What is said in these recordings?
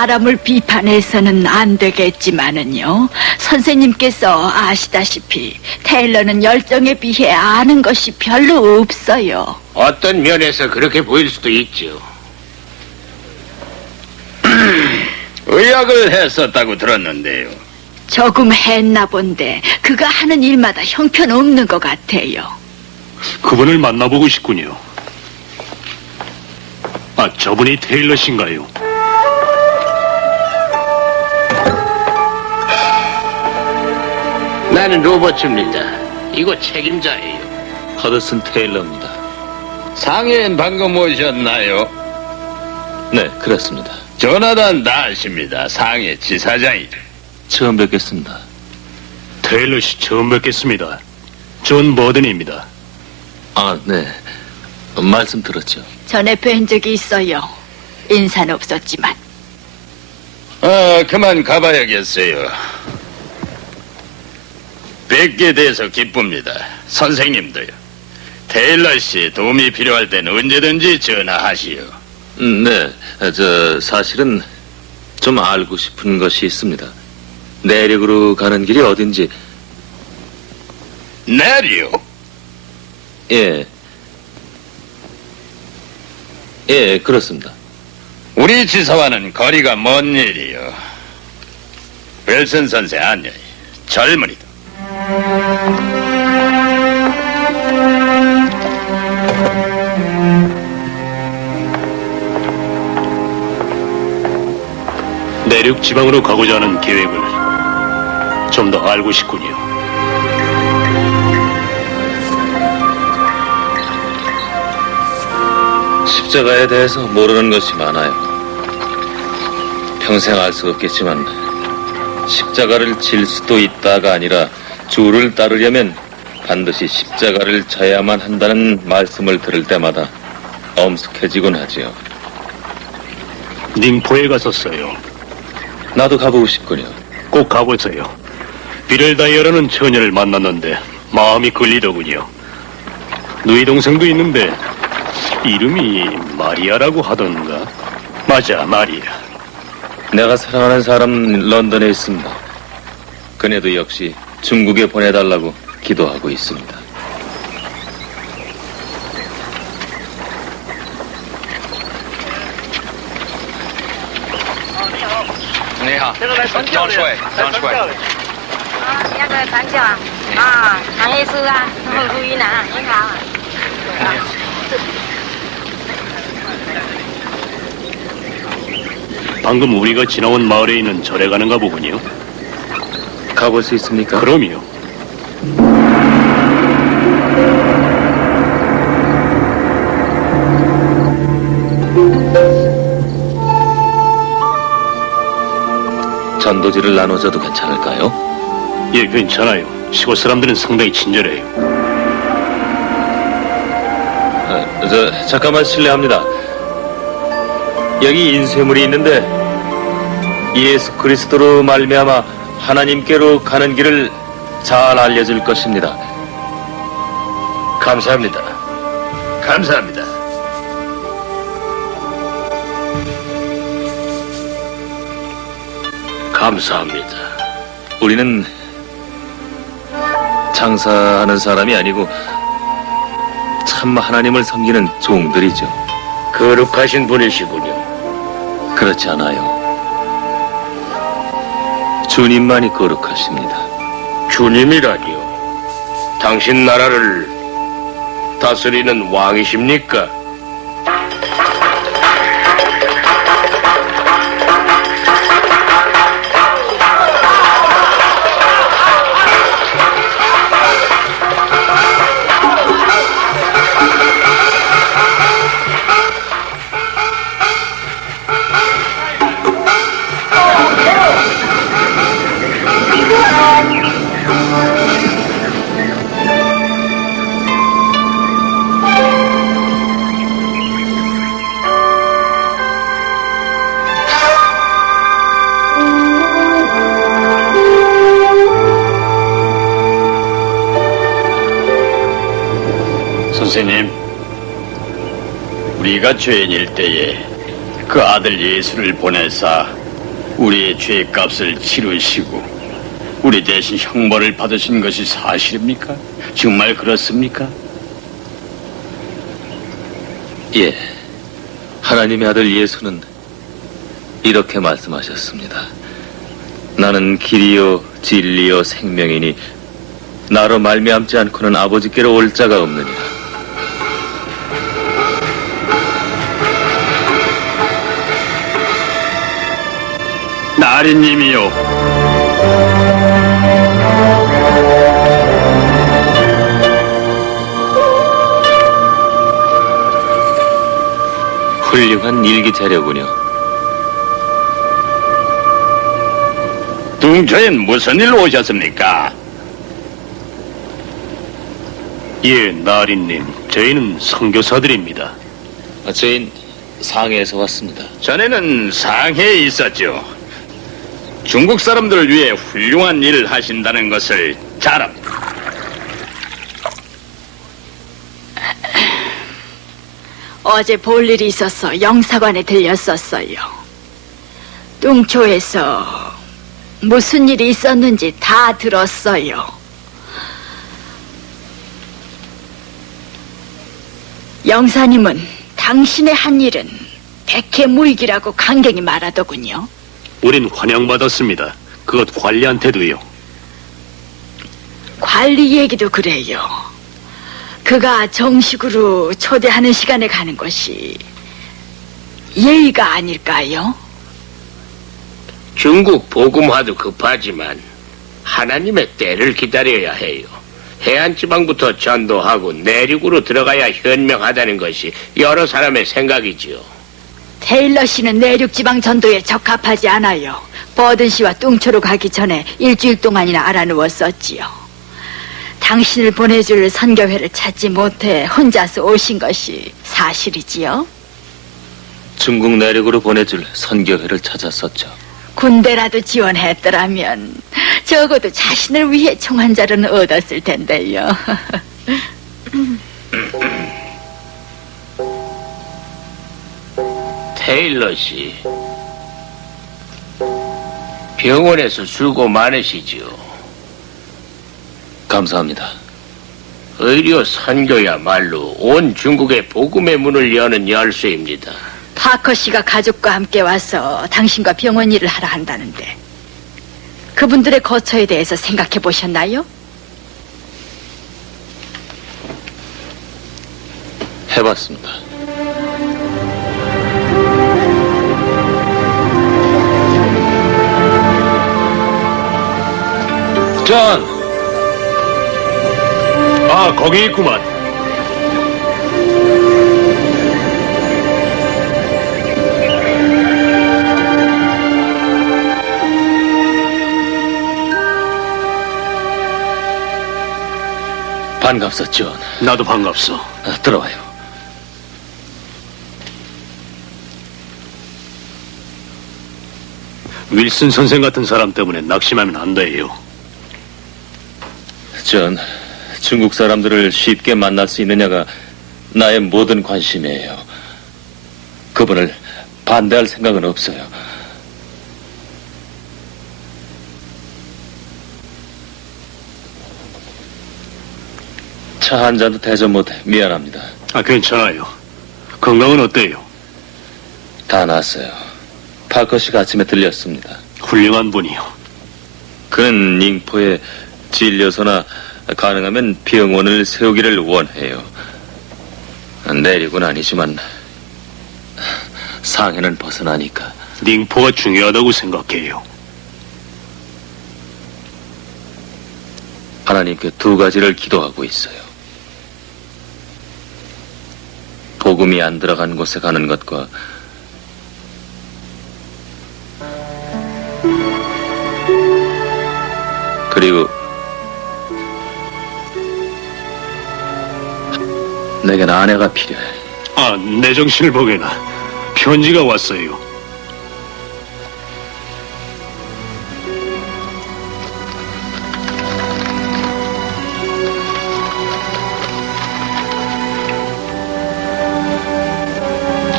사람을 비판해서는 안 되겠지만은요. 선생님께서 아시다시피 테일러는 열정에 비해 아는 것이 별로 없어요. 어떤 면에서 그렇게 보일 수도 있죠. 의학을 했었다고 들었는데요. 조금 했나 본데 그가 하는 일마다 형편없는 것 같아요. 그분을 만나보고 싶군요. 아, 저분이 테일러신가요? 나는 로버츠입니다. 이곳 책임자예요. 허드슨 테일러입니다. 상해엔 방금 오셨나요? 네, 그렇습니다. 조나단 다시입니다. 상해 지사장이죠. 처음 뵙겠습니다. 테일러 씨 처음 뵙겠습니다. 존 버든입니다. 아, 네. 말씀 들었죠. 전에 뵌 적이 있어요. 인사는 없었지만. 그만 가봐야겠어요. 뵙게 돼서 기쁩니다. 선생님도요. 테일러 씨 도움이 필요할 때는 언제든지 전화하시오. 네, 사실은 좀 알고 싶은 것이 있습니다. 내륙으로 가는 길이 어딘지. 내려? 예. 예, 그렇습니다. 우리 지사와는 거리가 먼 일이요. 윌슨 선생 안녕. 젊은이도. 내륙 지방으로 가고자 하는 계획을 좀 더 알고 싶군요. 십자가에 대해서 모르는 것이 많아요. 평생 알 수 없겠지만 십자가를 질 수도 있다가 아니라 주를 따르려면 반드시 십자가를 져야만 한다는 말씀을 들을 때마다 엄숙해지곤 하지요. 닝포에 갔었어요. 나도 가보고 싶군요. 꼭 가보세요. 비렐 다이어라는 처녀를 만났는데 마음이 끌리더군요. 누이 동생도 있는데 이름이 마리아라고 하던가. 맞아, 마리아. 내가 사랑하는 사람 런던에 있습니다. 그네도 역시 중국에 보내달라고 기도하고 있습니다. 네, 那个长脚啊，行业师啊，录音啊，你好。 방금 우리가 지나온 마을에 있는 절에 가는가 보군요. 가볼 수 있습니까? 그럼요. 전도지를 나눠줘도 괜찮을까요? 예, 괜찮아요. 시골 사람들은 상당히 친절해요. 잠깐만 실례합니다. 여기 인쇄물이 있는데 예수 그리스도로 말미암아 하나님께로 가는 길을 잘 알려줄 것입니다. 감사합니다. 감사합니다. 감사합니다. 우리는 장사하는 사람이 아니고 참 하나님을 섬기는 종들이죠. 거룩하신 분이시군요. 그렇지 않아요. 주님만이 거룩하십니다. 주님이라니요. 당신 나라를 다스리는 왕이십니까? 선생님, 우리가 죄인일 때에 그 아들 예수를 보내사 우리의 죄값을 치르시고 우리 대신 형벌을 받으신 것이 사실입니까? 정말 그렇습니까? 예. 하나님의 아들 예수는 이렇게 말씀하셨습니다. 나는 길이요 진리요 생명이니 나로 말미암지 않고는 아버지께로 올 자가 없느니라. 나리님이요. 훌륭한 일기 자료군요. 둥처엔 무슨 일로 오셨습니까? 예, 나린님. 저희는 선교사들입니다. 저희는 상해에서 왔습니다. 전에는 상해에 있었죠. 중국 사람들을 위해 훌륭한 일을 하신다는 것을 잘 압니다. 어제 볼 일이 있어서 영사관에 들렸었어요. 뚱초에서 무슨 일이 있었는지 다 들었어요. 영사님은 당신의 한 일은 백해무익이라고 강경히 말하더군요. 우린 환영받았습니다. 그것 관리한테도요. 관리 얘기도 그래요. 그가 정식으로 초대하는 시간에 가는 것이 예의가 아닐까요? 중국 복음화도 급하지만 하나님의 때를 기다려야 해요. 해안지방부터 전도하고 내륙으로 들어가야 현명하다는 것이 여러 사람의 생각이지요. 테일러 씨는 내륙 지방 전도에 적합하지 않아요. 버든 씨와 뚱초로 가기 전에 일주일 동안이나 알아누웠었지요. 당신을 보내줄 선교회를 찾지 못해 혼자서 오신 것이 사실이지요. 중국 내륙으로 보내줄 선교회를 찾았었죠. 군대라도 지원했더라면 적어도 자신을 위해 총 한 자루는 얻었을 텐데요. 테일러 씨, 병원에서 수고 많으시지요. 감사합니다. 의료 선교야말로 온 중국의 복음의 문을 여는 열쇠입니다. 파커 씨가 가족과 함께 와서 당신과 병원 일을 하라 한다는데 그분들의 거처에 대해서 생각해 보셨나요? 해봤습니다. 존! 아, 거기 있구만. 반갑소, 존. 나도 반갑소. 들어와요. 윌슨 선생 같은 사람 때문에 낙심하면 안 돼요. 존, 중국 사람들을 쉽게 만날 수 있느냐가 나의 모든 관심이에요. 그분을 반대할 생각은 없어요. 차 한 잔도 대접 못해 미안합니다. 아, 괜찮아요. 건강은 어때요? 다 나았어요. 파커 씨가 아침에 들렸습니다. 훌륭한 분이요. 그는 닝포에 진료소나 가능하면 병원을 세우기를 원해요. 내륙은 아니지만 상해는 벗어나니까. 닝포가 중요하다고 생각해요. 하나님께 두 가지를 기도하고 있어요. 복음이 안 들어간 곳에 가는 것과 그리고 내겐 아내가 필요해. 아, 내 정신을 보게나. 편지가 왔어요.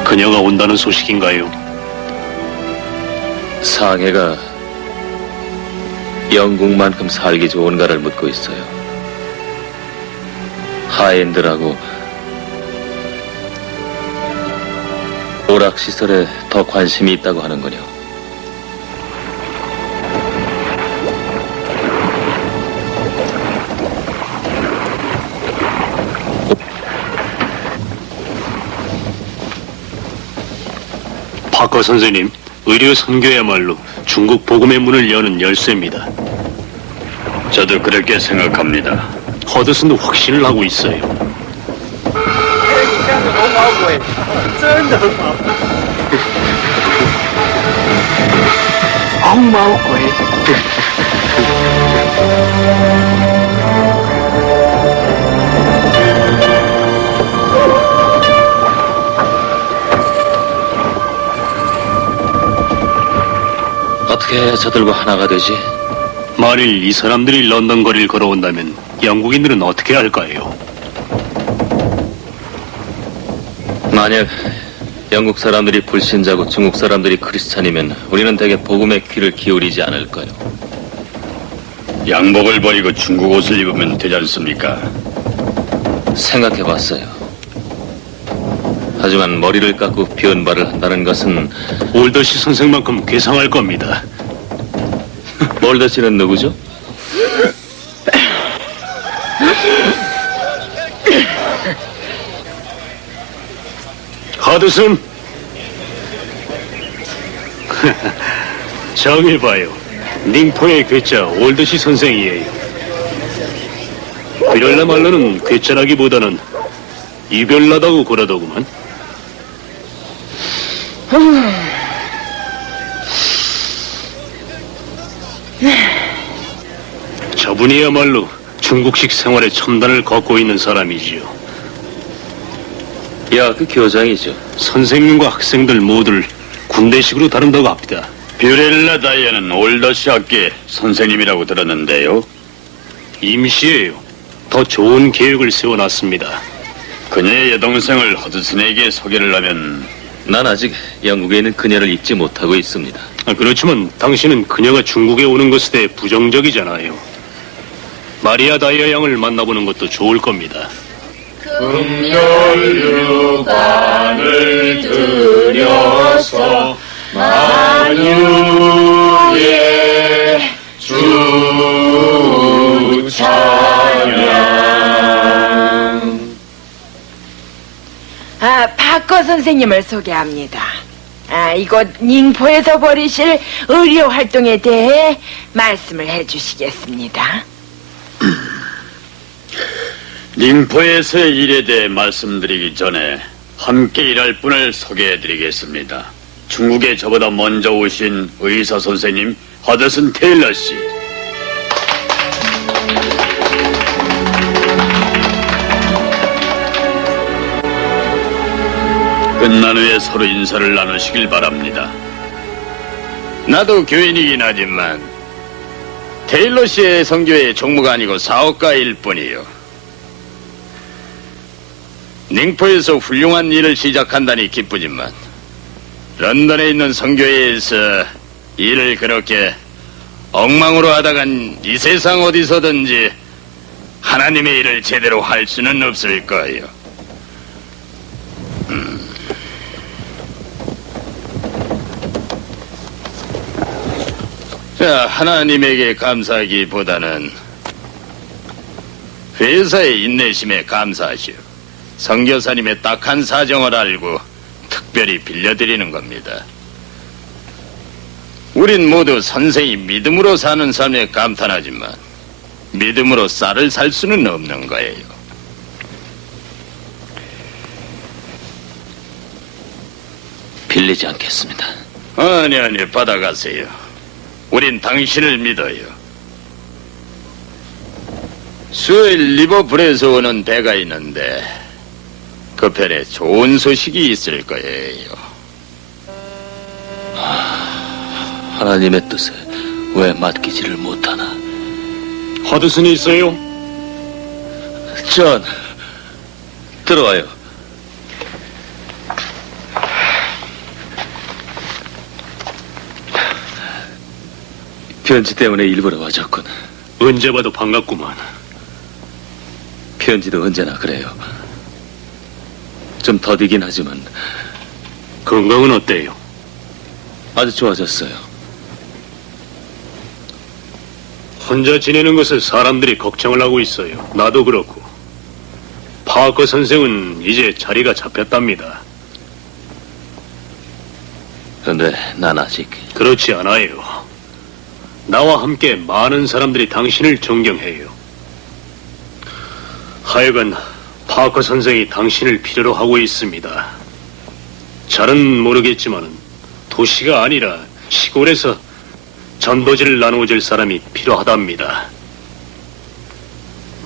그녀가 온다는 소식인가요? 장애가 영국만큼 살기 좋은가를 묻고 있어요. 하인들하고 오락시설에 더 관심이 있다고 하는군요. 파커 선생님, 의료 선교야말로 중국 복음의 문을 여는 열쇠입니다. 저도 그렇게 생각합니다. 허드슨도 확신을 하고 있어요. 어떻게 해야 저들과 하나가 되지? 만일 이 사람들이 런던 거리를 걸어온다면 영국인들은 어떻게 할까요? 만약 영국 사람들이 불신자고 중국 사람들이 크리스찬이면 우리는 대개 복음의 귀를 기울이지 않을까요? 양복을 버리고 중국 옷을 입으면 되지 않습니까? 생각해봤어요. 하지만 머리를 깎고 변발을 한다는 것은 올더시 선생만큼 괴상할 겁니다. 몰더 씨는 누구죠? 허드슨! 정해봐요. 닝포의 괴짜 올더시 선생이에요. 이럴라말로는 괴짜라기보다는 이별나다고 그러더구만. 저분이야말로 중국식 생활의 첨단을 걷고 있는 사람이지요. 야, 그 교장이죠. 선생님과 학생들 모두를 군대식으로 다룬다고 합니다. 뷰렐라 다이아는 올더시 학교의 선생님이라고 들었는데요. 임시예요. 더 좋은 계획을 세워놨습니다. 그녀의 여동생을 허드슨에게 소개를 하면 난 아직 영국에 있는 그녀를 잊지 못하고 있습니다. 그렇지만 당신은 그녀가 중국에 오는 것에 대해 부정적이잖아요. 마리아 다이아 양을 만나보는 것도 좋을 겁니다. 금열유관을 들여서 만유의 주찬양. 파커 선생님을 소개합니다. 이곳 닝포에서 벌이실 의료 활동에 대해 말씀을 해주시겠습니다. 닝포에서의 일에 대해 말씀드리기 전에 함께 일할 분을 소개해드리겠습니다. 중국에 저보다 먼저 오신 의사 선생님 허드슨 테일러 씨. 끝난 후에 서로 인사를 나누시길 바랍니다. 나도 교인이긴 하지만 테일러 씨의 선교의 종무가 아니고 사업가일 뿐이요. 닝포에서 훌륭한 일을 시작한다니 기쁘지만 런던에 있는 선교회에서 일을 그렇게 엉망으로 하다간 이 세상 어디서든지 하나님의 일을 제대로 할 수는 없을 거예요. 자, 하나님에게 감사하기보다는 회사의 인내심에 감사하시오. 선교사님의 딱한 사정을 알고 특별히 빌려드리는 겁니다. 우린 모두 선생이 믿음으로 사는 삶에 감탄하지만 믿음으로 쌀을 살 수는 없는 거예요. 빌리지 않겠습니다. 아니, 받아가세요. 우린 당신을 믿어요. 수요일 리버풀에서 오는 배가 있는데 그 편에 좋은 소식이 있을 거예요. 하나님의 뜻에 왜 맡기지를 못하나? 허드슨이 있어요? 존, 들어와요. 편지 때문에 일부러 와줬군. 언제 봐도 반갑구만. 편지도 언제나 그래요. 좀 더디긴 하지만 건강은 어때요? 아주 좋아졌어요. 혼자 지내는 것을 사람들이 걱정을 하고 있어요. 나도 그렇고. 파커 선생은 이제 자리가 잡혔답니다. 근데 난 아직 그렇지 않아요. 나와 함께 많은 사람들이 당신을 존경해요. 하여간 파커 선생이 당신을 필요로 하고 있습니다. 잘은 모르겠지만 도시가 아니라 시골에서 전도지를 나누어줄 사람이 필요하답니다.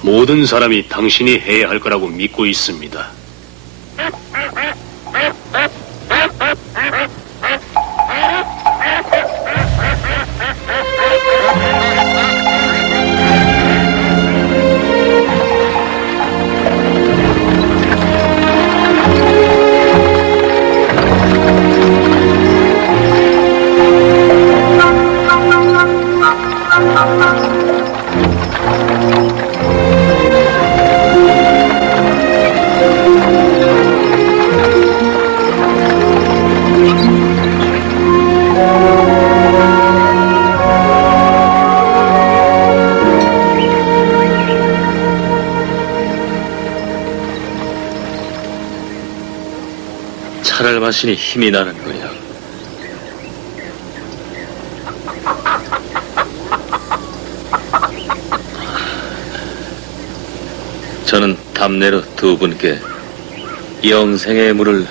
모든 사람이 당신이 해야 할 거라고 믿고 있습니다. 차를 마시니 힘이 나는군요. 저는 답례로 두 분께 영생의 물을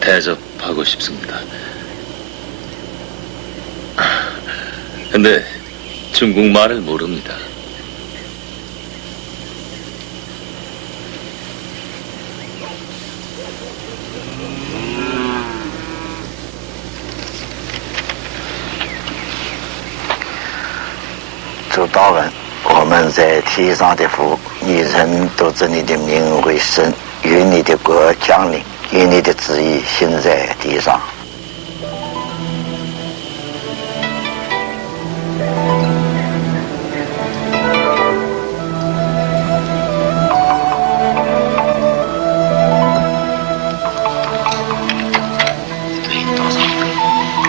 대접하고 싶습니다. 근데 중국말을 모릅니다.周道文，我们在天上的父，你人都知你的名为圣，愿你的国降临，愿你的旨意行在地上。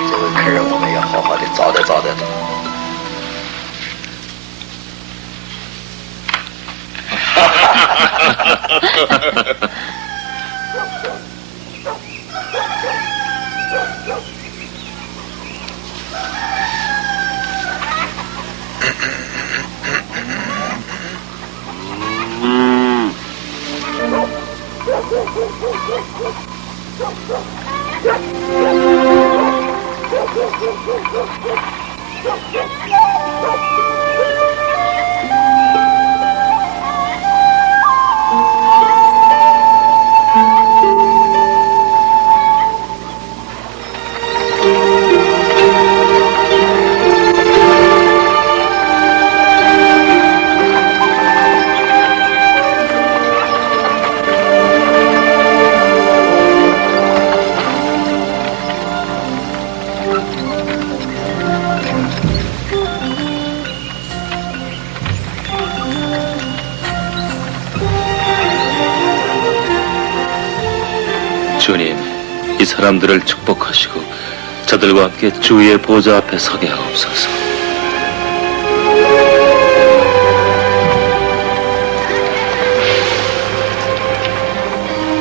这位客人，我们要好好的招待招待他。주님, 이 사람들을 축복하시고 저들과 함께 주의 보좌 앞에 서게 하옵소서.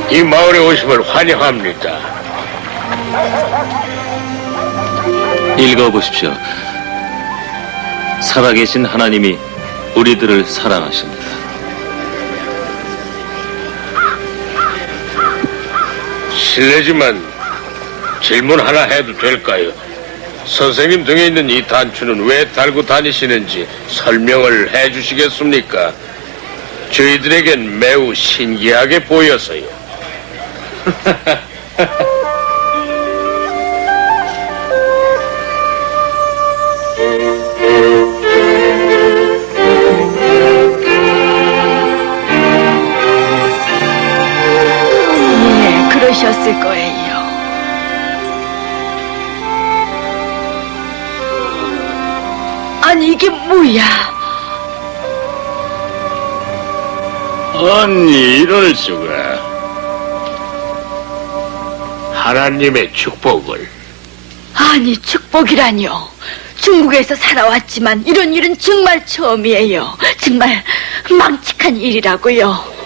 이 마을에 오심을 환영합니다. 읽어보십시오. 살아계신 하나님이 우리들을 사랑하십니다. 실례지만 질문 하나 해도 될까요? 선생님 등에 있는 이 단추는 왜 달고 다니시는지 설명을 해 주시겠습니까? 저희들에겐 매우 신기하게 보여서요. 예, 그러셨을 거예요. 아니 이게 뭐야? 아니, 이럴 수가. 하나님의 축복을. 아니 축복이라뇨. 중국에서 살아왔지만 이런 일은 정말 처음이에요. 정말 망측한 일이라고요.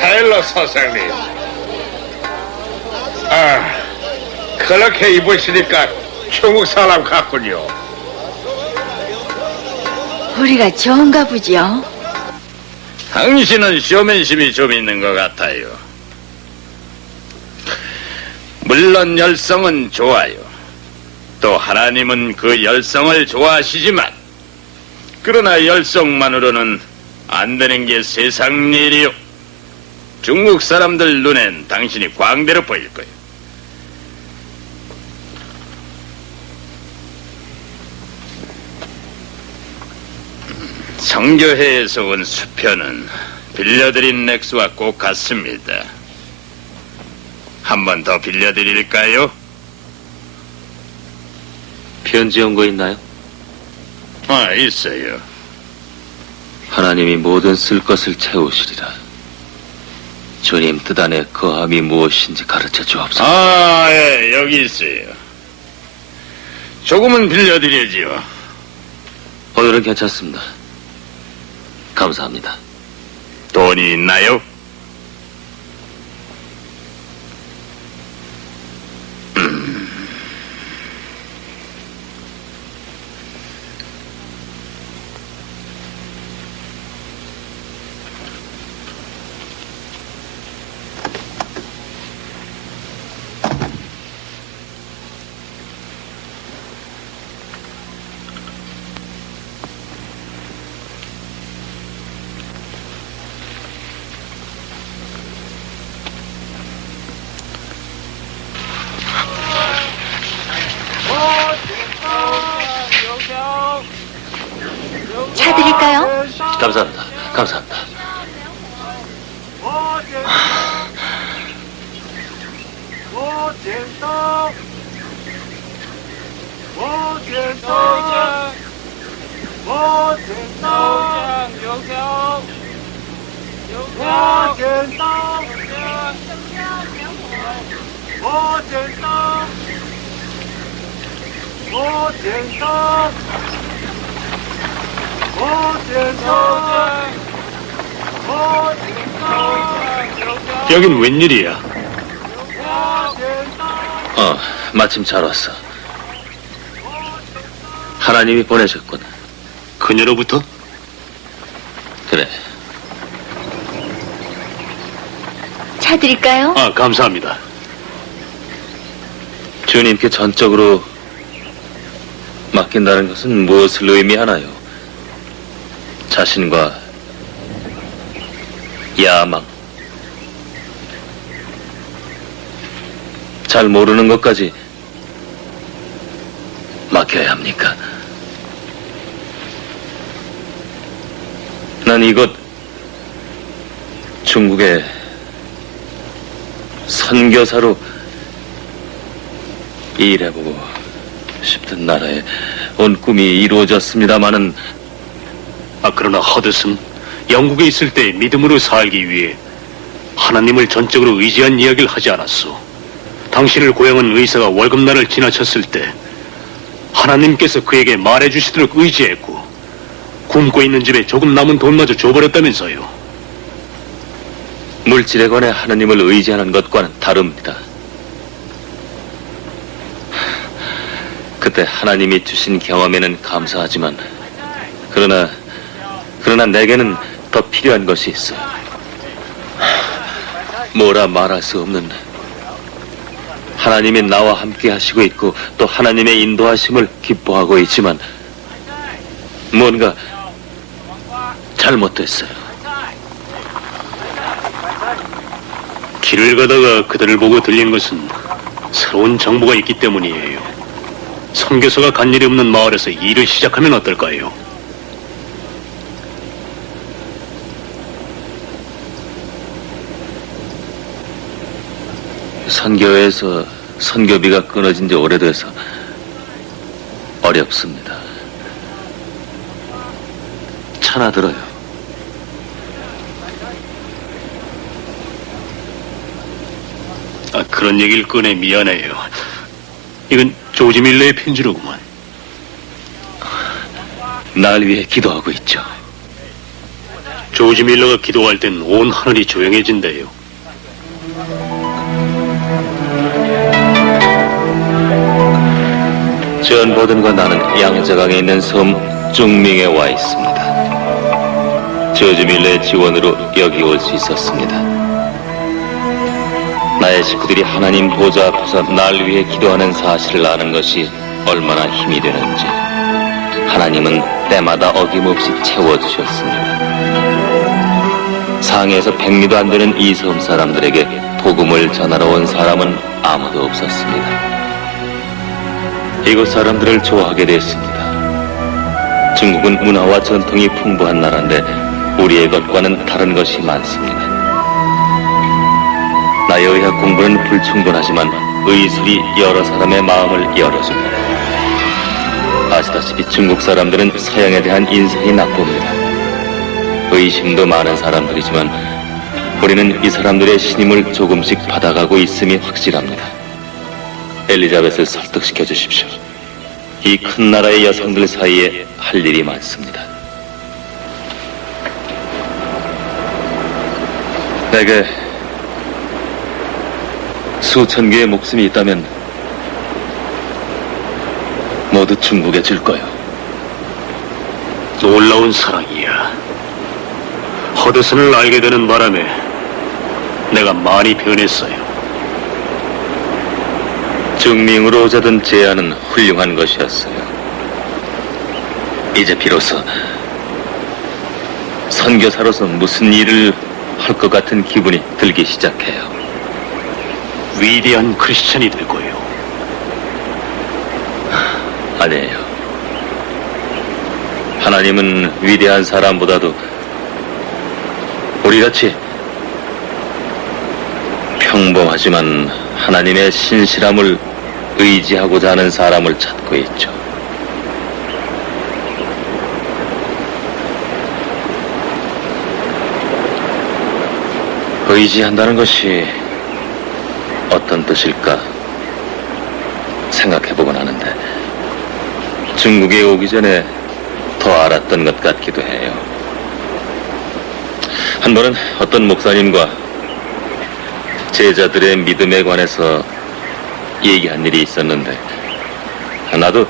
타일러 선생님. 그렇게 입으시니까 중국 사람 같군요. 우리가 좋은가 보지요? 당신은 쇼맨십이 좀 있는 것 같아요. 물론 열성은 좋아요. 또 하나님은 그 열성을 좋아하시지만, 그러나 열성만으로는 안 되는 게 세상 일이요. 중국 사람들 눈엔 당신이 광대로 보일 거예요. 성교회에서 온 수표는 빌려드린 렉스와 꼭 같습니다. 한 번 더 빌려드릴까요? 편지 온 거 있나요? 있어요. 하나님이 모든 쓸 것을 채우시리라. 주님 뜻 안에 거함이 무엇인지 가르쳐 주옵소서. 예, 여기 있어요. 조금은 빌려드리지요. 오늘은 괜찮습니다. 감사합니다. 돈이 있나요? 차 드릴까요? 감사합니다. 감사합니다. 여긴 웬일이야? 마침 잘 왔어. 하나님이 보내셨군. 그녀로부터? 그래. 차 드릴까요? 감사합니다. 주님께 전적으로 맡긴다는 것은 무엇을 의미하나요? 자신과 야망, 잘 모르는 것까지 맡겨야 합니까? 난 이곳 중국의 선교사로 일해보고 싶던 나라에 온 꿈이 이루어졌습니다마는 그러나 허드슨, 영국에 있을 때 믿음으로 살기 위해 하나님을 전적으로 의지한 이야기를 하지 않았소. 당신을 고용한 의사가 월급날을 지나쳤을 때 하나님께서 그에게 말해주시도록 의지했고, 굶고 있는 집에 조금 남은 돈마저 줘버렸다면서요. 물질에 관해 하나님을 의지하는 것과는 다릅니다. 그때 하나님이 주신 경험에는 감사하지만 그러나 내게는 더 필요한 것이 있어요. 뭐라 말할 수 없는 하나님이 나와 함께 하시고 있고 또 하나님의 인도하심을 기뻐하고 있지만 뭔가 잘못됐어요. 길을 가다가 그들을 보고 들린 것은 새로운 정보가 있기 때문이에요. 선교사가 간 일이 없는 마을에서 일을 시작하면 어떨까요? 선교회에서 선교비가 끊어진 지 오래돼서 어렵습니다. 차나들어요. 그런 얘기를 꺼내 미안해요. 이건 조지 밀러의 편지로구만. 날 위해 기도하고 있죠. 조지 밀러가 기도할 땐 온 하늘이 조용해진대요. 존 버든과 나는 양자강에 있는 섬 중밍에 와 있습니다. 조지 밀러의 지원으로 여기 올 수 있었습니다. 나의 식구들이 하나님 보좌 앞에서 날 위해 기도하는 사실을 아는 것이 얼마나 힘이 되는지 하나님은 때마다 어김없이 채워주셨습니다. 상해에서 100리도 안 되는 이 섬 사람들에게 복음을 전하러 온 사람은 아무도 없었습니다. 이곳 사람들을 좋아하게 됐습니다. 중국은 문화와 전통이 풍부한 나라인데 우리의 것과는 다른 것이 많습니다. 나의 의학 공부는 불충분하지만 의술이 여러 사람의 마음을 열어줍니다. 아시다시피 중국 사람들은 서양에 대한 인상이 나쁩니다. 의심도 많은 사람들이지만 우리는 이 사람들의 신임을 조금씩 받아가고 있음이 확실합니다. 엘리자벳을 설득시켜 주십시오. 이 큰 나라의 여성들 사이에 할 일이 많습니다. 내게 수천 개의 목숨이 있다면 모두 중국에 줄 거요. 놀라운 사랑이야. 허드슨을 알게 되는 바람에 내가 많이 변했어요. 중밍으로 오자던 제안은 훌륭한 것이었어요. 이제 비로소 선교사로서 무슨 일을 할 것 같은 기분이 들기 시작해요. 위대한 크리스찬이 될 거예요. 아니에요. 하나님은 위대한 사람보다도 우리같이 평범하지만 하나님의 신실함을 의지하고자 하는 사람을 찾고 있죠. 의지한다는 것이 어떤 뜻일까 생각해보곤 하는데 중국에 오기 전에 더 알았던 것 같기도 해요. 한 번은 어떤 목사님과 제자들의 믿음에 관해서 얘기한 일이 있었는데 나도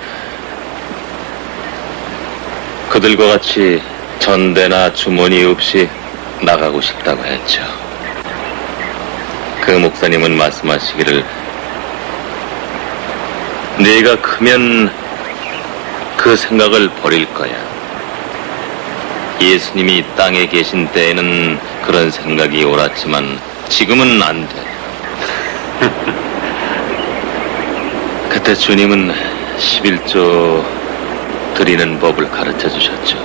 그들과 같이 전대나 주머니 없이 나가고 싶다고 했죠. 그 목사님은 말씀하시기를 네가 크면 그 생각을 버릴 거야. 예수님이 땅에 계신 때에는 그런 생각이 옳았지만 지금은 안 돼. 그때 주님은 11조 드리는 법을 가르쳐 주셨죠.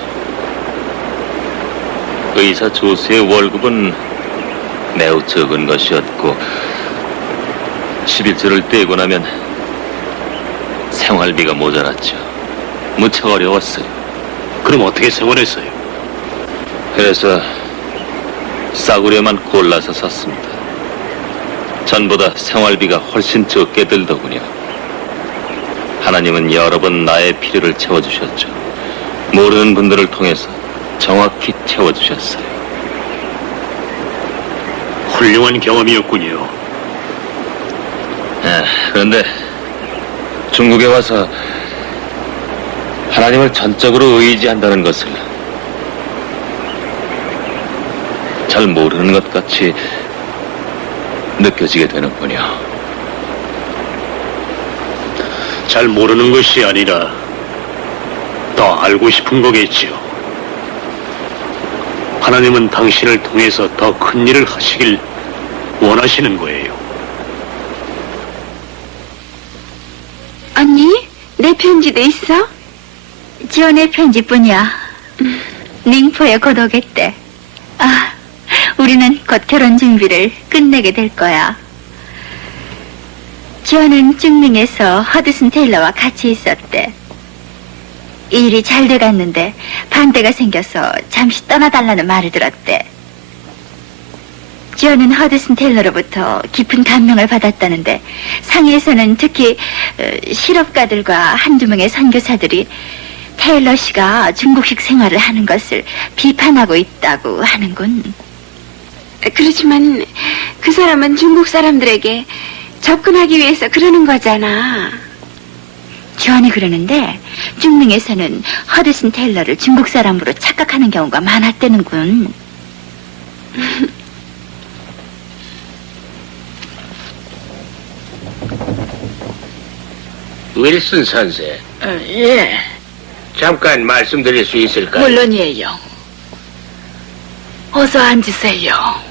의사 조수의 월급은 매우 적은 것이었고 11조를 떼고 나면 생활비가 모자랐죠. 무척 어려웠어요. 그럼 어떻게 생활했어요? 그래서 싸구려만 골라서 샀습니다. 전보다 생활비가 훨씬 적게 들더군요. 하나님은 여러 번 나의 필요를 채워주셨죠. 모르는 분들을 통해서 정확히 채워주셨어요. 훌륭한 경험이었군요. 그런데 중국에 와서 하나님을 전적으로 의지한다는 것을 잘 모르는 것 같이 느껴지게 되는군요. 잘 모르는 것이 아니라 더 알고 싶은 거겠지요. 하나님은 당신을 통해서 더 큰 일을 하시길 원하시는 거예요. 언니, 내 편지도 있어? 지원의 편지뿐이야. 닝포에 곧 오겠대. 아, 우리는 곧 결혼 준비를 끝내게 될 거야. 지원은 중밍에서 허드슨 테일러와 같이 있었대. 일이 잘 돼갔는데 반대가 생겨서 잠시 떠나달라는 말을 들었대. 존은 허드슨 테일러로부터 깊은 감명을 받았다는데 상위에서는 특히 실업가들과 한두 명의 선교사들이 테일러 씨가 중국식 생활을 하는 것을 비판하고 있다고 하는군. 그렇지만 그 사람은 중국 사람들에게 접근하기 위해서 그러는 거잖아. 존이 그러는데 중명에서는 허드슨 테일러를 중국 사람으로 착각하는 경우가 많았다는군. 윌슨 선생, 예, 잠깐 말씀드릴 수 있을까요? 물론이에요. 어서 앉으세요.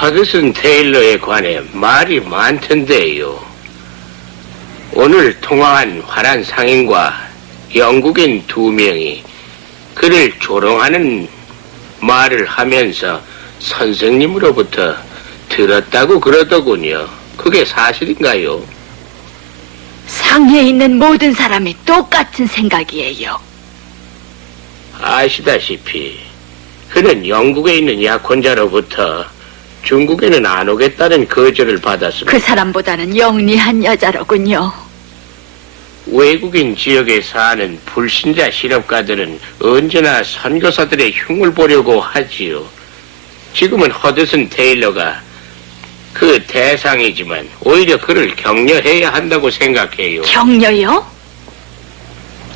허드슨 테일러에 관해 말이 많던데요. 오늘 통화한 화란 상인과 영국인 2명이 그를 조롱하는 말을 하면서 선생님으로부터 들었다고 그러더군요. 그게 사실인가요? 상해에 있는 모든 사람이 똑같은 생각이에요. 아시다시피 그는 영국에 있는 약혼자로부터 중국에는 안 오겠다는 거절을 받았습니다. 그 사람보다는 영리한 여자로군요. 외국인 지역에 사는 불신자 실업가들은 언제나 선교사들의 흉을 보려고 하지요. 지금은 허드슨 테일러가 그 대상이지만 오히려 그를 격려해야 한다고 생각해요. 격려요?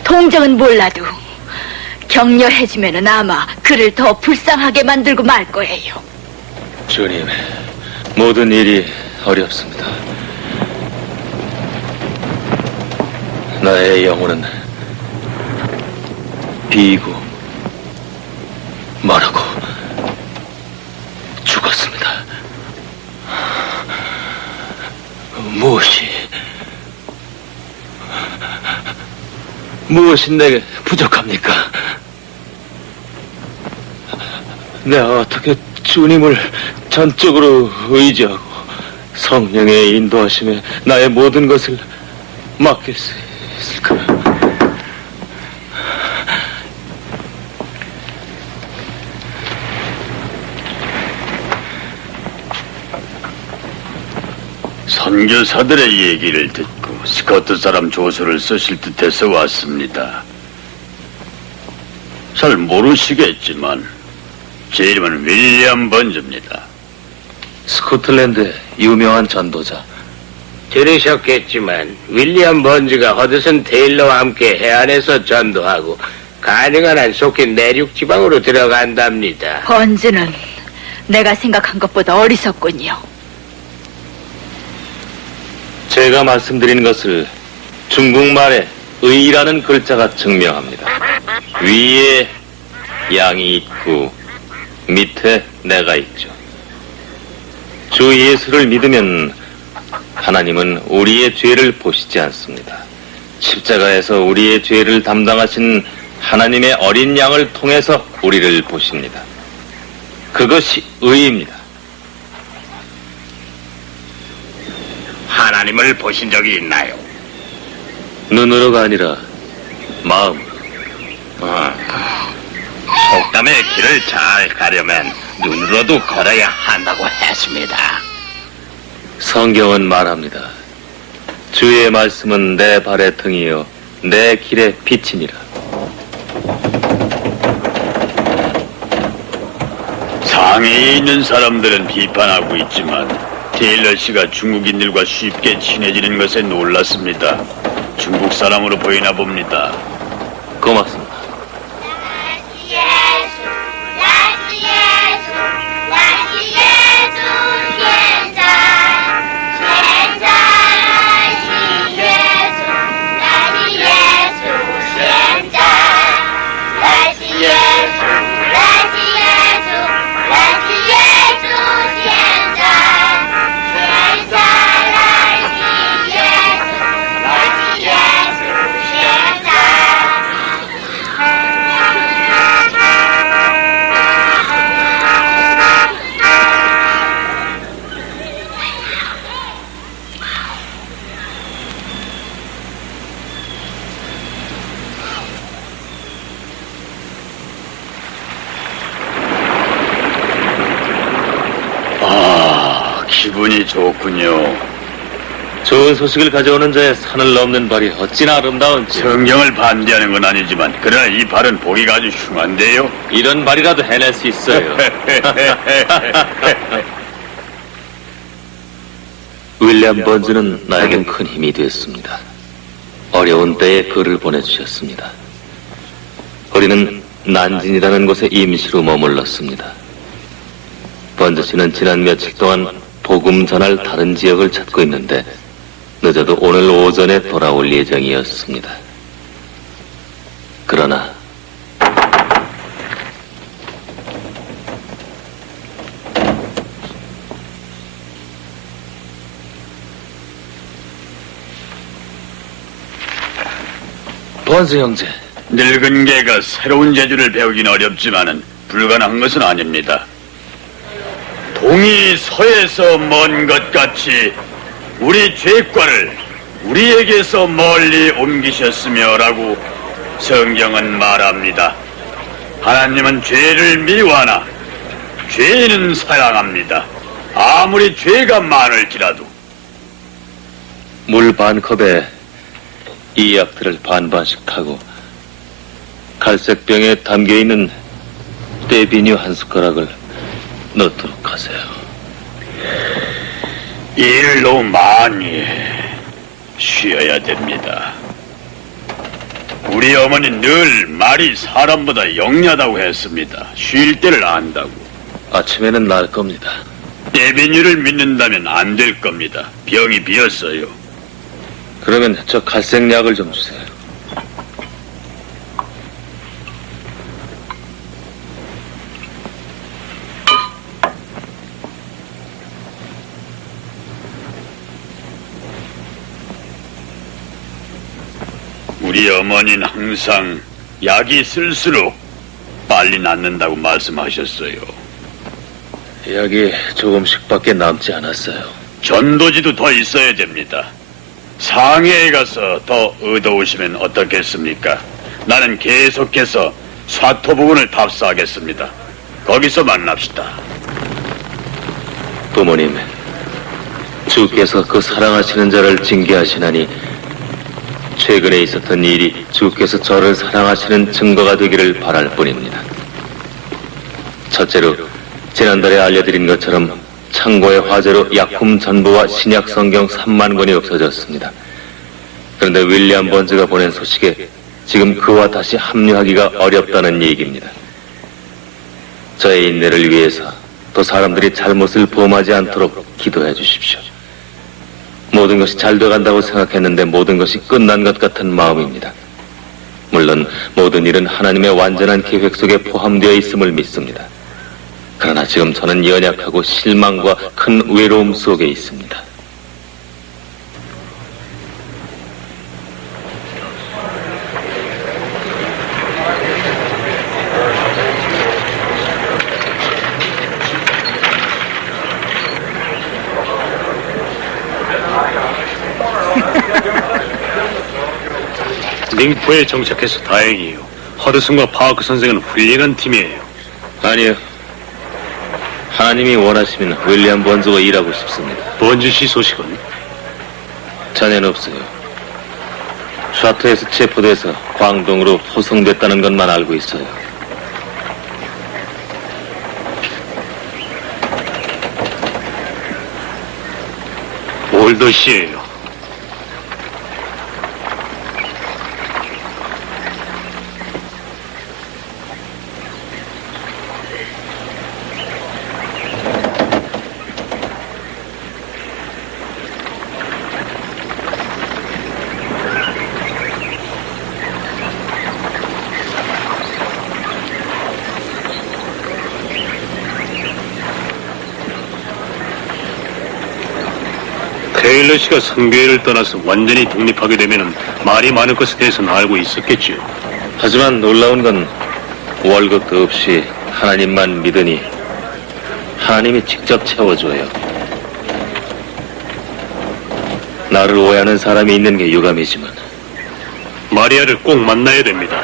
통정은 몰라도 격려해주면은 아마 그를 더 불쌍하게 만들고 말 거예요. 주님, 모든 일이 어렵습니다. 나의 영혼은 비이고 말하고 죽었습니다. 무엇이 내게 부족합니까? 내가 어떻게 주님을 전적으로 의지하고 성령의 인도하심에 나의 모든 것을 맡길 수 있을까요? 선교사들의 얘기를 듣고 스코트 사람 조서를 쓰실 듯해서 왔습니다. 잘 모르시겠지만 제 이름은 윌리엄 번즈입니다. 스코틀랜드의 유명한 전도자. 들으셨겠지만 윌리엄 번즈가 허드슨 테일러와 함께 해안에서 전도하고 가능한 한 속히 내륙 지방으로 들어간답니다. 번즈는 내가 생각한 것보다 어리석군요. 제가 말씀드린 것을 중국말에 의라는 글자가 증명합니다. 위에 양이 있고 밑에 내가 있죠. 주 예수를 믿으면 하나님은 우리의 죄를 보시지 않습니다. 십자가에서 우리의 죄를 담당하신 하나님의 어린 양을 통해서 우리를 보십니다. 그것이 의입니다. 하나님을 보신 적이 있나요? 눈으로가 아니라 마음으로. 속담의 길을 잘 가려면 눈으로도 걸어야 한다고 했습니다. 성경은 말합니다. 주의 말씀은 내 발의 등이요 내 길의 빛이니라. 상해에 있는 사람들은 비판하고 있지만 테일러 씨가 중국인들과 쉽게 친해지는 것에 놀랐습니다. 중국 사람으로 보이나 봅니다. 고맙습니다. 기분이 좋군요. 좋은 소식을 가져오는 자의 산을 넘는 발이 어찌나 아름다운지. 성경을 반대하는 건 아니지만 그러나 이 발은 보기가 아주 흉한데요. 이런 발이라도 해낼 수 있어요. 윌리엄 번즈는 나에겐 큰 힘이 되었습니다. 어려운 때에 글을 보내주셨습니다. 우리는 난진이라는 곳에 임시로 머물렀습니다. 번즈 씨는 지난 며칠 동안 복음 전할 다른 지역을 찾고 있는데 늦어도 오늘 오전에 돌아올 예정이었습니다. 그러나 번즈 형제, 늙은 개가 새로운 재주를 배우긴 어렵지만은 불가능한 것은 아닙니다. 동이 서에서 먼 것 같이 우리 죄과를 우리에게서 멀리 옮기셨으며라고 성경은 말합니다. 하나님은 죄를 미워하나 죄인은 사랑합니다. 아무리 죄가 많을지라도. 물 반 컵에 이 약들을 반반씩 타고 갈색 병에 담겨있는 떼비뉴 한 숟가락을 넣도록 하세요. 일로 많이 쉬어야 됩니다. 우리 어머니 늘 말이 사람보다 영리하다고 했습니다. 쉴 때를 안다고. 아침에는 날 겁니다. 떼비뉴를 믿는다면 안 될 겁니다. 병이 비었어요. 그러면 저 갈색 약을 좀 주세요. 우리 어머니는 항상 약이 쓸수록 빨리 낫는다고 말씀하셨어요. 약이 조금씩밖에 남지 않았어요. 전도지도 더 있어야 됩니다. 상해에 가서 더 얻어오시면 어떻겠습니까? 나는 계속해서 사토 부근을 답사하겠습니다. 거기서 만납시다. 부모님, 주께서 그 사랑하시는 자를 징계하시나니 최근에 있었던 일이 주께서 저를 사랑하시는 증거가 되기를 바랄 뿐입니다. 첫째로 지난달에 알려드린 것처럼 창고의 화재로 약품 전부와 신약 성경 3만 권이 없어졌습니다. 그런데 윌리엄 번즈가 보낸 소식에 지금 그와 다시 합류하기가 어렵다는 얘기입니다. 저의 인내를 위해서 또 사람들이 잘못을 범하지 않도록 기도해 주십시오. 모든 것이 잘 돼간다고 생각했는데 모든 것이 끝난 것 같은 마음입니다. 물론 모든 일은 하나님의 완전한 계획 속에 포함되어 있음을 믿습니다. 그러나 지금 저는 연약하고 실망과 큰 외로움 속에 있습니다. 링포에 정착해서 다행이에요. 허드슨과 파크 선생은 훌륭한 팀이에요. 아니요. 하나님이 원하시면 윌리엄 번즈와 일하고 싶습니다. 번즈 씨 소식은? 전혀 없어요. 샤트에서 체포돼서 광동으로 호송됐다는 것만 알고 있어요. 올더 씨예요. 테일러 씨가 성교회를 떠나서 완전히 독립하게 되면은 말이 많을 것에 대해서는 알고 있었겠지요. 하지만 놀라운 건 월급도 없이 하나님만 믿으니 하나님이 직접 채워줘요. 나를 오해하는 사람이 있는 게 유감이지만 마리아를 꼭 만나야 됩니다.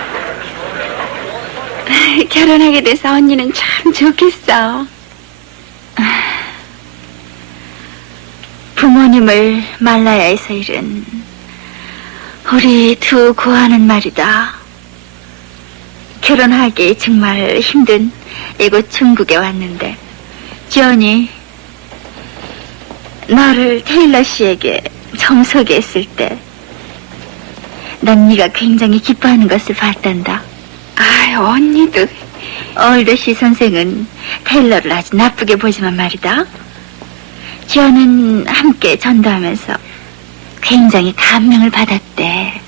결혼하게 돼서 언니는 참 좋겠어. 주님을 말라야에서 일은 우리 두 고아는 말이다. 결혼하기 정말 힘든 이곳 중국에 왔는데 지연이 너를 테일러 씨에게 처음 소개했을 때 난 네가 굉장히 기뻐하는 것을 봤단다. 아유, 언니도. 올더시 선생은 테일러를 아주 나쁘게 보지만 말이다. 지연은 함께 전도하면서 굉장히 감명을 받았대.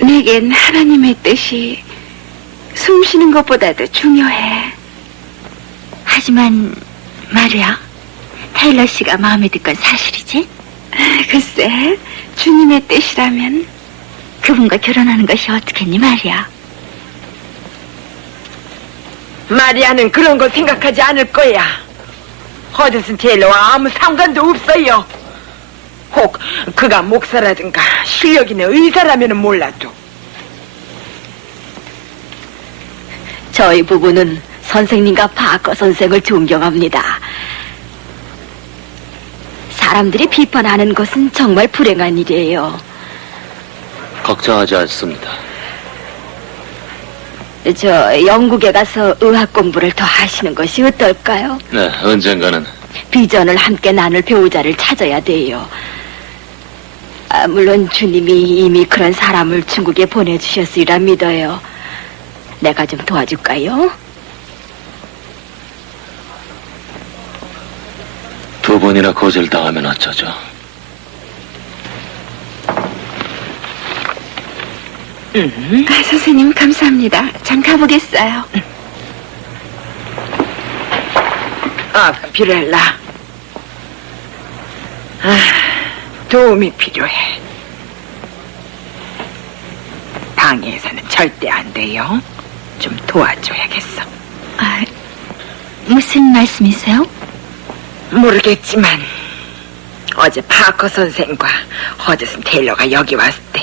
내겐 하나님의 뜻이 숨 쉬는 것보다도 중요해. 하지만 말이야, 테일러 씨가 마음에 들 건 사실이지? 글쎄, 주님의 뜻이라면. 그분과 결혼하는 것이 어떻겠니 말이야. 마리아는 그런 거 생각하지 않을 거야. 허드슨 테일러와 아무 상관도 없어요. 혹 그가 목사라든가 실력 있는 의사라면 몰라도. 저희 부부는 선생님과 바커 선생을 존경합니다. 사람들이 비판하는 것은 정말 불행한 일이에요. 걱정하지 않습니다. 저 영국에 가서 의학 공부를 더 하시는 것이 어떨까요? 네, 언젠가는. 비전을 함께 나눌 배우자를 찾아야 돼요. 물론 주님이 이미 그런 사람을 중국에 보내주셨으리라 믿어요. 내가 좀 도와줄까요? 두 번이나 거절당하면 어쩌죠? 선생님, 감사합니다. 전 가보겠어요. 뷰렐라. 도움이 필요해. 방해해서는 절대 안 돼요. 좀 도와줘야겠어. 무슨 말씀이세요? 모르겠지만 어제 파커 선생과 허드슨 테일러가 여기 왔을 때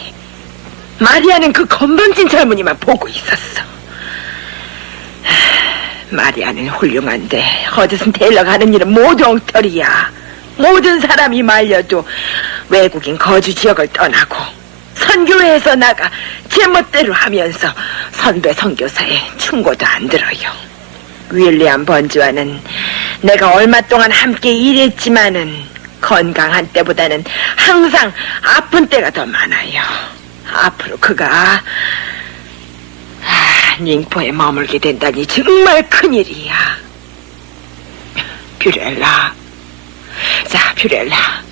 마리아는 그 건방진 젊은이만 보고 있었어. 마리아는 훌륭한데 허드슨 테일러가 하는 일은 모두 엉터리야. 모든 사람이 말려도 외국인 거주 지역을 떠나고 선교회에서 나가 제멋대로 하면서 선배 선교사에 충고도 안 들어요. 윌리엄 번즈와는 내가 얼마 동안 함께 일했지만은 건강한 때보다는 항상 아픈 때가 더 많아요. 앞으로 그가 닝포에 머물게 된다니 정말 큰일이야. 뷰렐라. 자, 뷰렐라.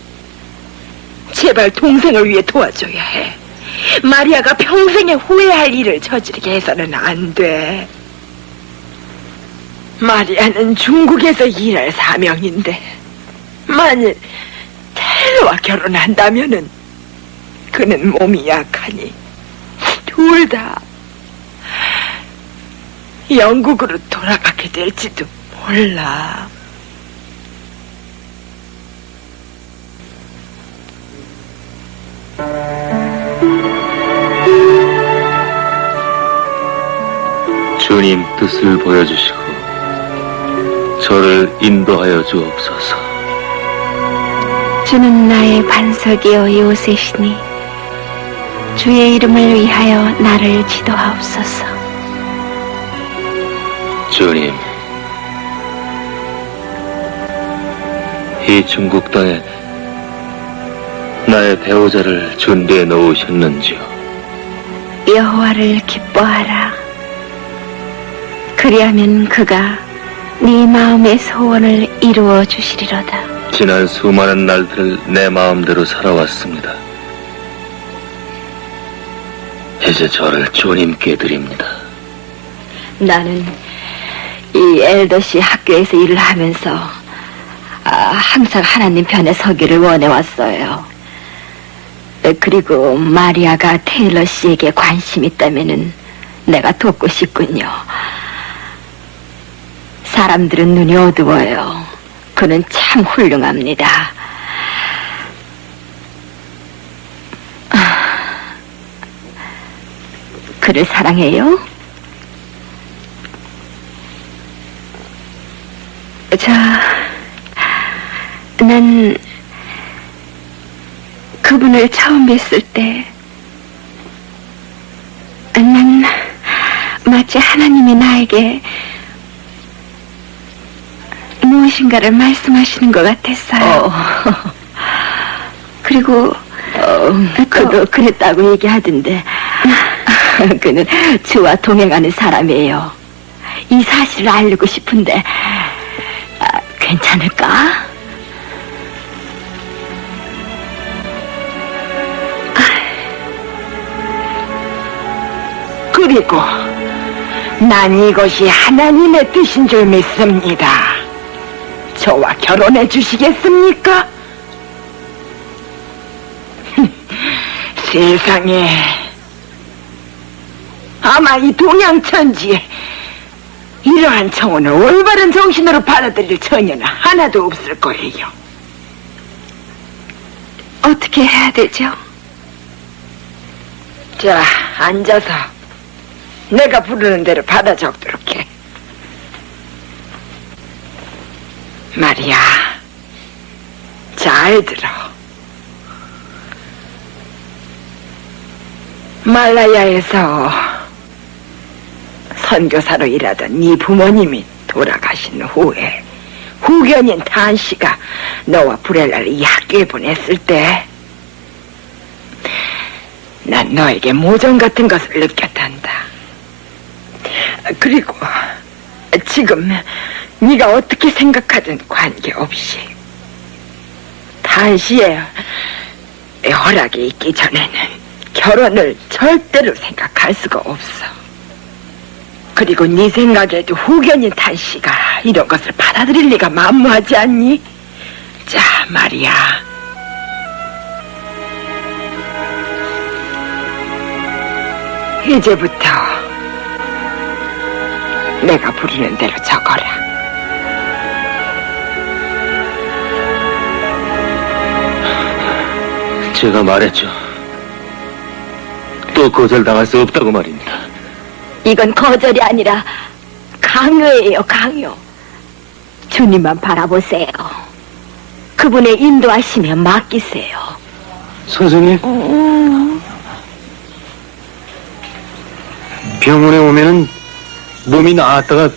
제발 동생을 위해 도와줘야 해. 마리아가 평생에 후회할 일을 저지르게 해서는 안 돼. 마리아는 중국에서 일할 사명인데 만일 테일러와 결혼한다면은 그는 몸이 약하니 둘 다 영국으로 돌아가게 될지도 몰라. 주님 뜻을 보여주시고 저를 인도하여 주옵소서. 주는 나의 반석이요 요새시니 주의 이름을 위하여 나를 지도하옵소서. 주님, 이 중국 땅에 나의 배우자를 준비해 놓으셨는지요? 여호와를 기뻐하라. 그리하면 그가 네 마음의 소원을 이루어 주시리로다. 지난 수많은 날들을 내 마음대로 살아왔습니다. 이제 저를 주님께 드립니다. 나는 이 엘더시 학교에서 일을 하면서 항상 하나님 편에 서기를 원해왔어요. 그리고 마리아가 테일러 씨에게 관심 있다면은 내가 돕고 싶군요. 사람들은 눈이 어두워요. 그는 참 훌륭합니다. 그를 사랑해요? 난 그분을 처음 뵀을 때, 난 마치 하나님이 나에게 무엇인가를 말씀하시는 것 같았어요. 그리고 그도 그랬다고 얘기하던데. 그는 주와 동행하는 사람이에요. 이 사실을 알고 싶은데 괜찮을까? 그리고 난 이것이 하나님의 뜻인 줄 믿습니다. 저와 결혼해 주시겠습니까? 세상에, 아마 이 동양천지에 이러한 청혼을 올바른 정신으로 받아들일 처녀는 하나도 없을 거예요. 어떻게 해야 되죠? 자, 앉아서 내가 부르는 대로 받아 적도록 해. 마리아, 잘 들어. 말라야에서 선교사로 일하던 네 부모님이 돌아가신 후에 후견인 탄 씨가 너와 브렐라를 이 학교에 보냈을 때 난 너에게 모전 같은 것을 느꼈단다. 그리고 지금 네가 어떻게 생각하든 관계없이 탄 씨의 허락이 있기 전에는 결혼을 절대로 생각할 수가 없어. 그리고 네 생각에도 후견인 탄 씨가 이런 것을 받아들일 리가 만무하지 않니? 자, 마리아, 이제부터 내가 부르는 대로 적어라. 제가 말했죠. 또 거절당할 수 없다고 말입니다. 이건 거절이 아니라 강요예요, 강요. 주님만 바라보세요. 그분의 인도하시며 맡기세요. 선생님, 병원에 오면은 몸이 나았다가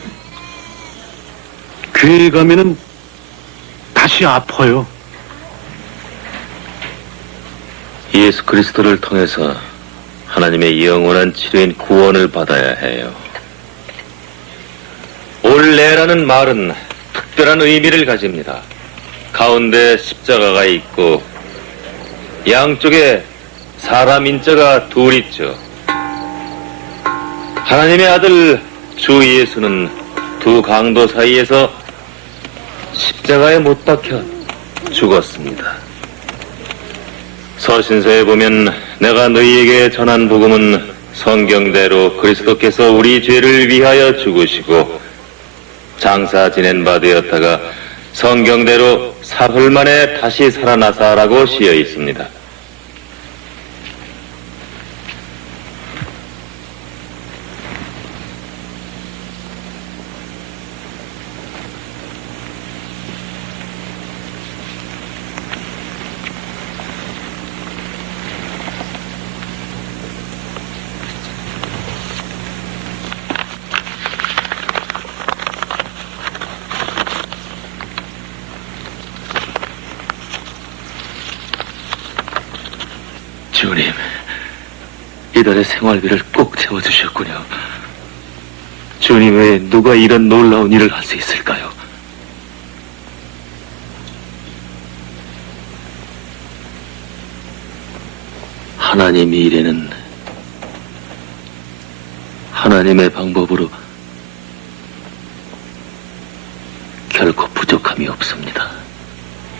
교회에 가면은 다시 아파요. 예수 그리스도를 통해서 하나님의 영원한 치료인 구원을 받아야 해요. 올레라는 말은 특별한 의미를 가집니다. 가운데 십자가가 있고 양쪽에 사람 인자가 둘 있죠. 하나님의 아들 주 예수는 두 강도 사이에서 십자가에 못 박혀 죽었습니다. 서신서에 보면 내가 너희에게 전한 복음은 성경대로 그리스도께서 우리 죄를 위하여 죽으시고 장사 지낸 바 되었다가 성경대로 사흘 만에 다시 살아나사라고 쓰여 있습니다. 주님, 이달의 생활비를 꼭 채워주셨군요. 주님 외에 누가 이런 놀라운 일을 할 수 있을까요? 하나님의 일에는 하나님의 방법으로 결코 부족함이 없습니다.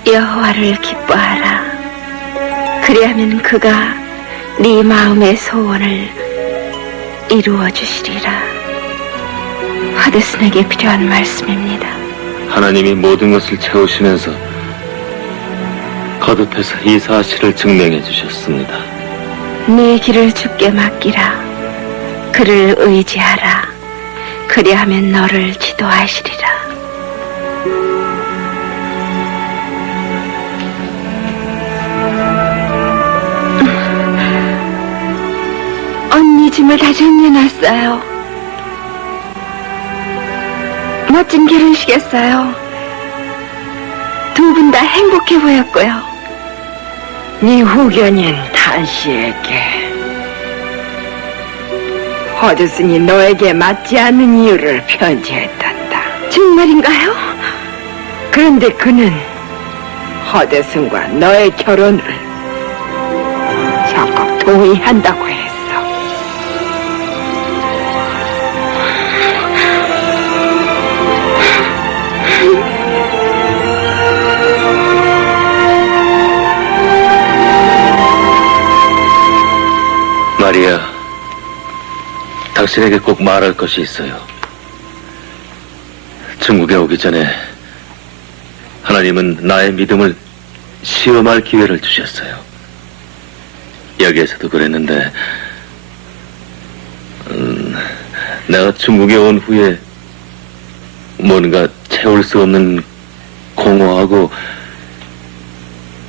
여호와를 기뻐하라. 그리하면 그가 네 마음의 소원을 이루어 주시리라. 하드슨에게 필요한 말씀입니다. 하나님이 모든 것을 채우시면서 거듭해서 이 사실을 증명해 주셨습니다. 네 길을 주께 맡기라. 그를 의지하라. 그리하면 너를 지도하시리라. 짐을 다 정리해놨어요. 멋진 결혼식이었어요. 두 분 다 행복해 보였고요. 네 후견인 탄씨에게 허드슨이 너에게 맞지 않는 이유를 편지했단다. 정말인가요? 그런데 그는 허드슨과 너의 결혼을 적극 동의한다고 했어. 마리아, 당신에게 꼭 말할 것이 있어요. 중국에 오기 전에 하나님은 나의 믿음을 시험할 기회를 주셨어요. 여기에서도 그랬는데, 내가 중국에 온 후에 뭔가 채울 수 없는 공허하고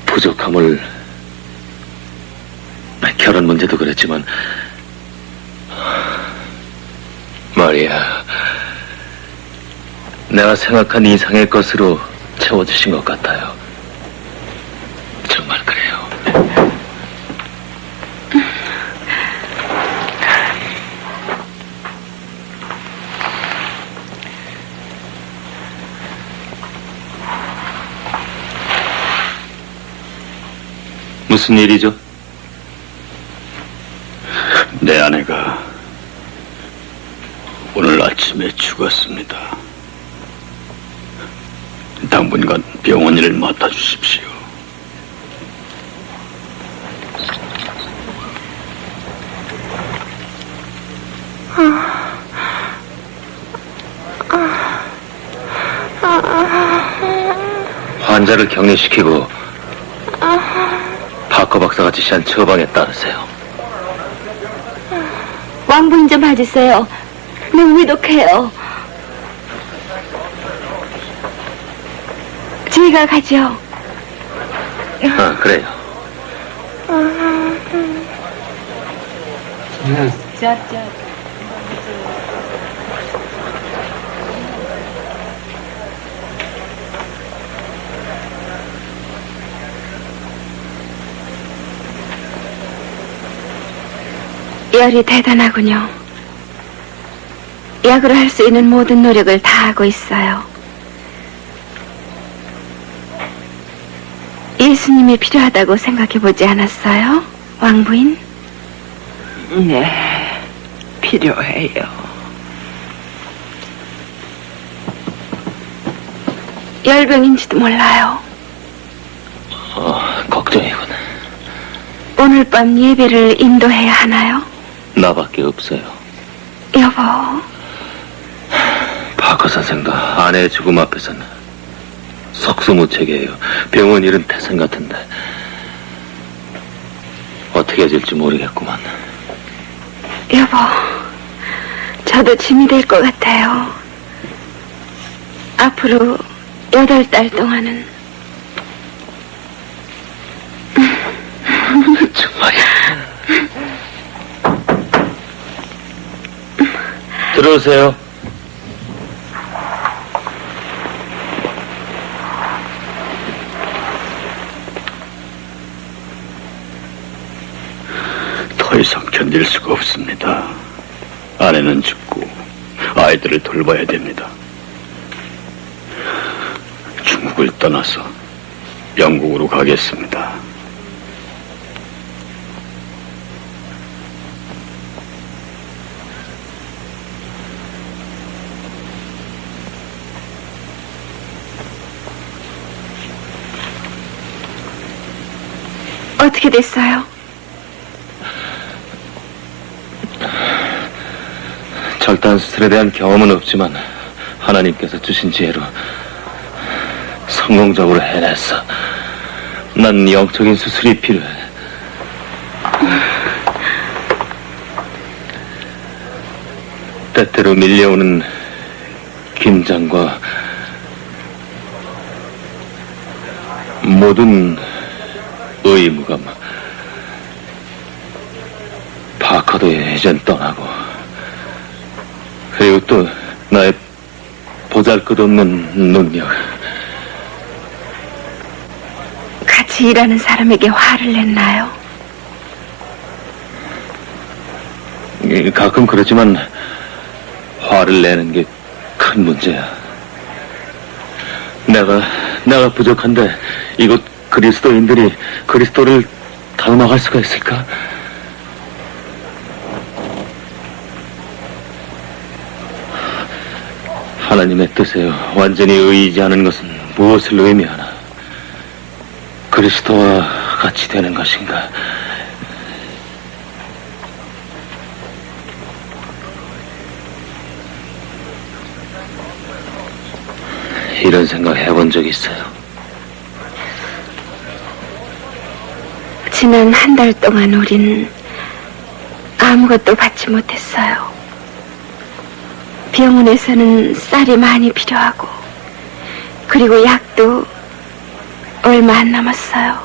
부족함을, 결혼 문제도 그랬지만, 마리아, 내가 생각한 이상의 것으로 채워주신 것 같아요. 정말 그래요. 무슨 일이죠? 내 아내가 오늘 아침에 죽었습니다. 당분간 병원 일을 맡아주십시오. 환자를 격리시키고 바커 박사가 지시한 처방에 따르세요. 왕분 좀 봐주세요. 너무 위독해요. 제가 가죠. 그래요. 열이 대단하군요. 약으로 할 수 있는 모든 노력을 다 하고 있어요. 예수님이 필요하다고 생각해보지 않았어요? 왕부인? 네, 필요해요. 열병인지도 몰라요. 걱정이군. 오늘 밤 예배를 인도해야 하나요? 나밖에 없어요. 여보, 바커 선생도 아내의 죽음 앞에서는 속수무책이에요. 병원 일은 태생 같은데 어떻게 해줄지 모르겠구만. 여보, 저도 짐이 될 것 같아요. 앞으로 8달 동안은. 정말이야. 들어오세요. 더 이상 견딜 수가 없습니다. 아내는 죽고 아이들을 돌봐야 됩니다. 중국을 떠나서 영국으로 가겠습니다. 어떻게 됐어요? 절단 수술에 대한 경험은 없지만 하나님께서 주신 지혜로 성공적으로 해냈어. 난 영적인 수술이 필요해. 때때로 밀려오는 긴장과 모든 의무감, 바커 저도 이젠 떠나고, 그리고 또 나의 보잘것없는 능력. 같이 일하는 사람에게 화를 냈나요? 가끔 그렇지만 화를 내는 게 큰 문제야. 내가 부족한데 이곳 그리스도인들이 그리스도를 닮아갈 수가 있을까? 하나님의 뜻에 완전히 의지하는 것은 무엇을 의미하나? 그리스도와 같이 되는 것인가? 이런 생각 해본 적 있어요? 지난 한 달 동안 우린 아무것도 받지 못했어요. 병원에서는 쌀이 많이 필요하고, 그리고 약도 얼마 안 남았어요.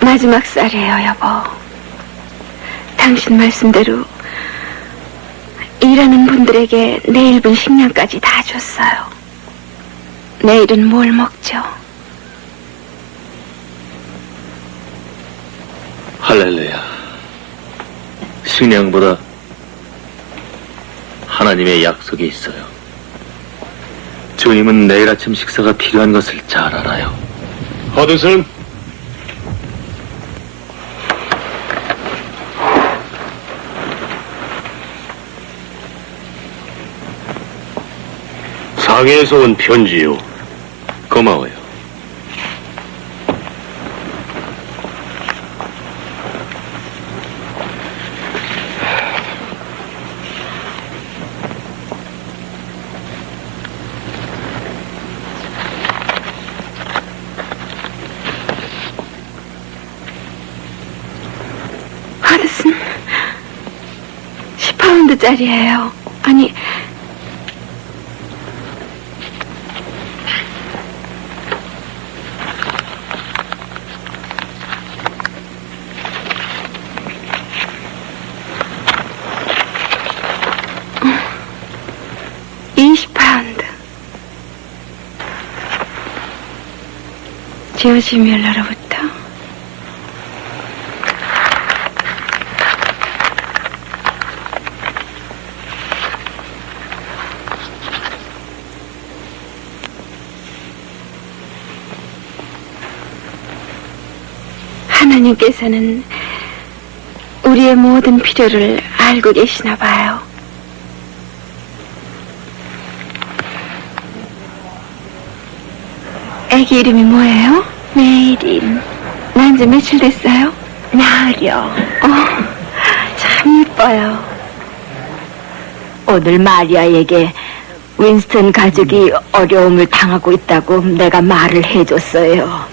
마지막 쌀이에요, 여보. 당신 말씀대로 일하는 분들에게 내일 분 식량까지 다 줬어요. 내일은 뭘 먹죠? 할렐루야. 식량보다 하나님의 약속이 있어요. 주님은 내일 아침 식사가 필요한 것을 잘 알아요. 허드슨, 상해에서 온 편지요. 고마워요. 하드슨, 10파운드짜리예요. 아니, 조지 뮬러로부터. 하나님께서는 우리의 모든 필요를 알고 계시나 봐요. 애기 이름이 뭐예요? 메이린. 난 지 며칠 됐어요? 나으려. 참 예뻐요. 오늘 마리아에게 윈스턴 가족이 어려움을 당하고 있다고 내가 말을 해줬어요.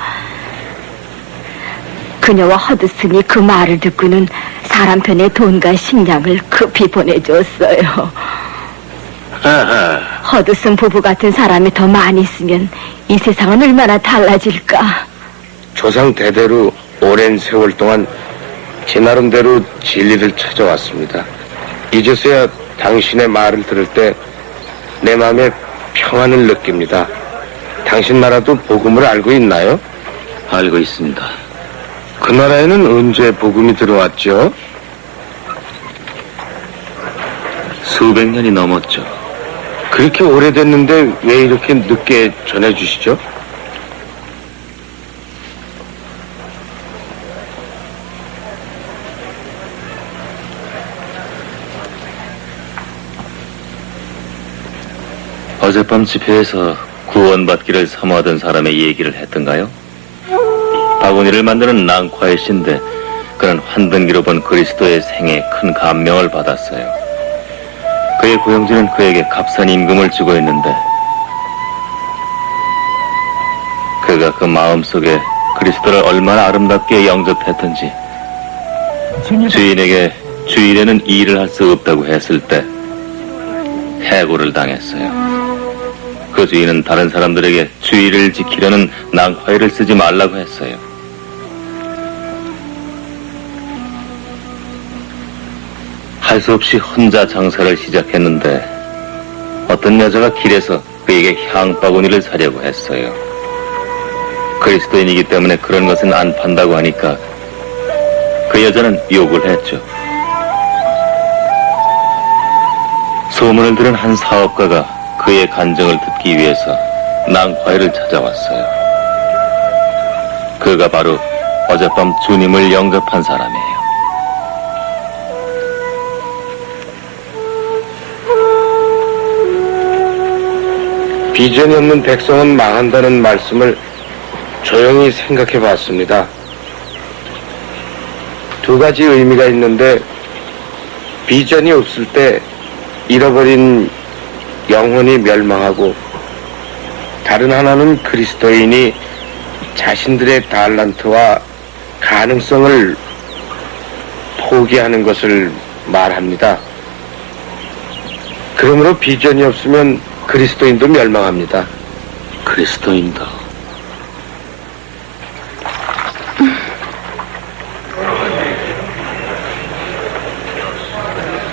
그녀와 허드슨이 그 말을 듣고는 사람 편에 돈과 식량을 급히 보내줬어요. 허드슨 부부 같은 사람이 더 많이 있으면 이 세상은 얼마나 달라질까. 조상 대대로 오랜 세월 동안 제 나름대로 진리를 찾아왔습니다. 이제서야 당신의 말을 들을 때 내 마음에 평안을 느낍니다. 당신 나라도 복음을 알고 있나요? 알고 있습니다. 그 나라에는 언제 복음이 들어왔죠? 수백 년이 넘었죠. 그렇게 오래됐는데 왜 이렇게 늦게 전해주시죠? 어젯밤 집회에서 구원받기를 사모하던 사람의 얘기를 했던가요? 바구니를 만드는 낭과의 씨인데 그는 환등기로 본 그리스도의 생에 큰 감명을 받았어요. 그의 고용주는 그에게 값싼 임금을 주고 있는데 그가 그 마음속에 그리스도를 얼마나 아름답게 영접했던지 주인에게 주일에는 일을 할 수 없다고 했을 때 해고를 당했어요. 그 그 주인은 다른 사람들에게 주의를 지키려는 낭화일을 쓰지 말라고 했어요. 할 수 없이 혼자 장사를 시작했는데 어떤 여자가 길에서 그에게 향바구니를 사려고 했어요. 그리스도인이기 때문에 그런 것은 안 판다고 하니까 그 여자는 욕을 했죠. 소문을 들은 한 사업가가 그의 간증을 듣기 위해서 낭화일을 찾아왔어요. 그가 바로 어젯밤 주님을 영접한 사람이에요. 비전이 없는 백성은 망한다는 말씀을 조용히 생각해 봤습니다. 두 가지 의미가 있는데, 비전이 없을 때 잃어버린 영혼이 멸망하고, 다른 하나는 그리스도인이 자신들의 달란트와 가능성을 포기하는 것을 말합니다. 그러므로 비전이 없으면 그리스도인도 멸망합니다. 그리스도인도.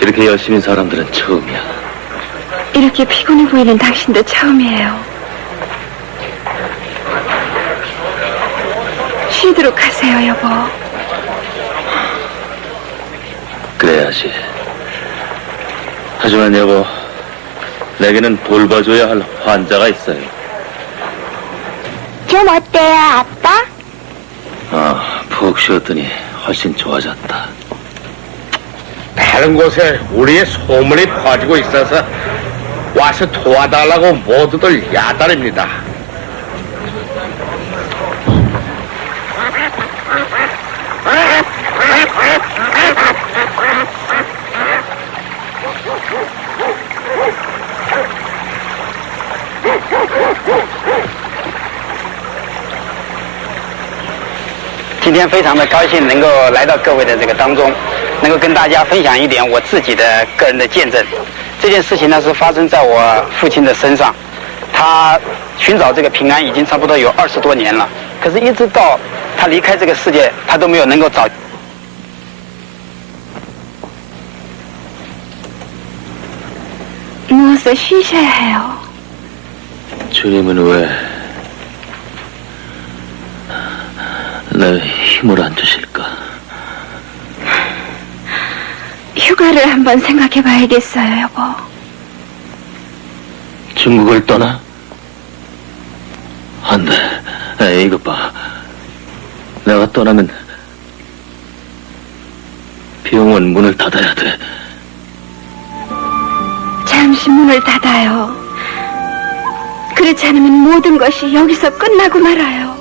이렇게 열심히 사람들은 처음이야. 이렇게 피곤해 보이는 당신도 처음이에요. 쉬도록 하세요, 여보. 그래야지. 하지만 여보, 내게는 돌봐줘야 할 환자가 있어요. 좀 어때요, 아빠? 푹 쉬었더니 훨씬 좋아졌다. 다른 곳에 우리의 소문이 퍼지고 있어서 와서 도와달라고 모두들 야단입니다.今天非常的高兴能够来到各位的这个当中，能够跟大家分享一点我自己的个人的见证。这件事情呢是发生在我父亲的身上，他寻找这个平安已经差不多有20多年了，可是一直到他离开这个世界，他都没有能够找。 누워서 쉬셔야 해요. 주님은 왜 내 힘을 안 주실까? 휴가를 한번 생각해 봐야겠어요, 여보. 중국을 떠나? 안 돼. 에이, 이것 봐. 내가 떠나면 병원 문을 닫아야 돼. 잠시 문을 닫아요. 그렇지 않으면 모든 것이 여기서 끝나고 말아요.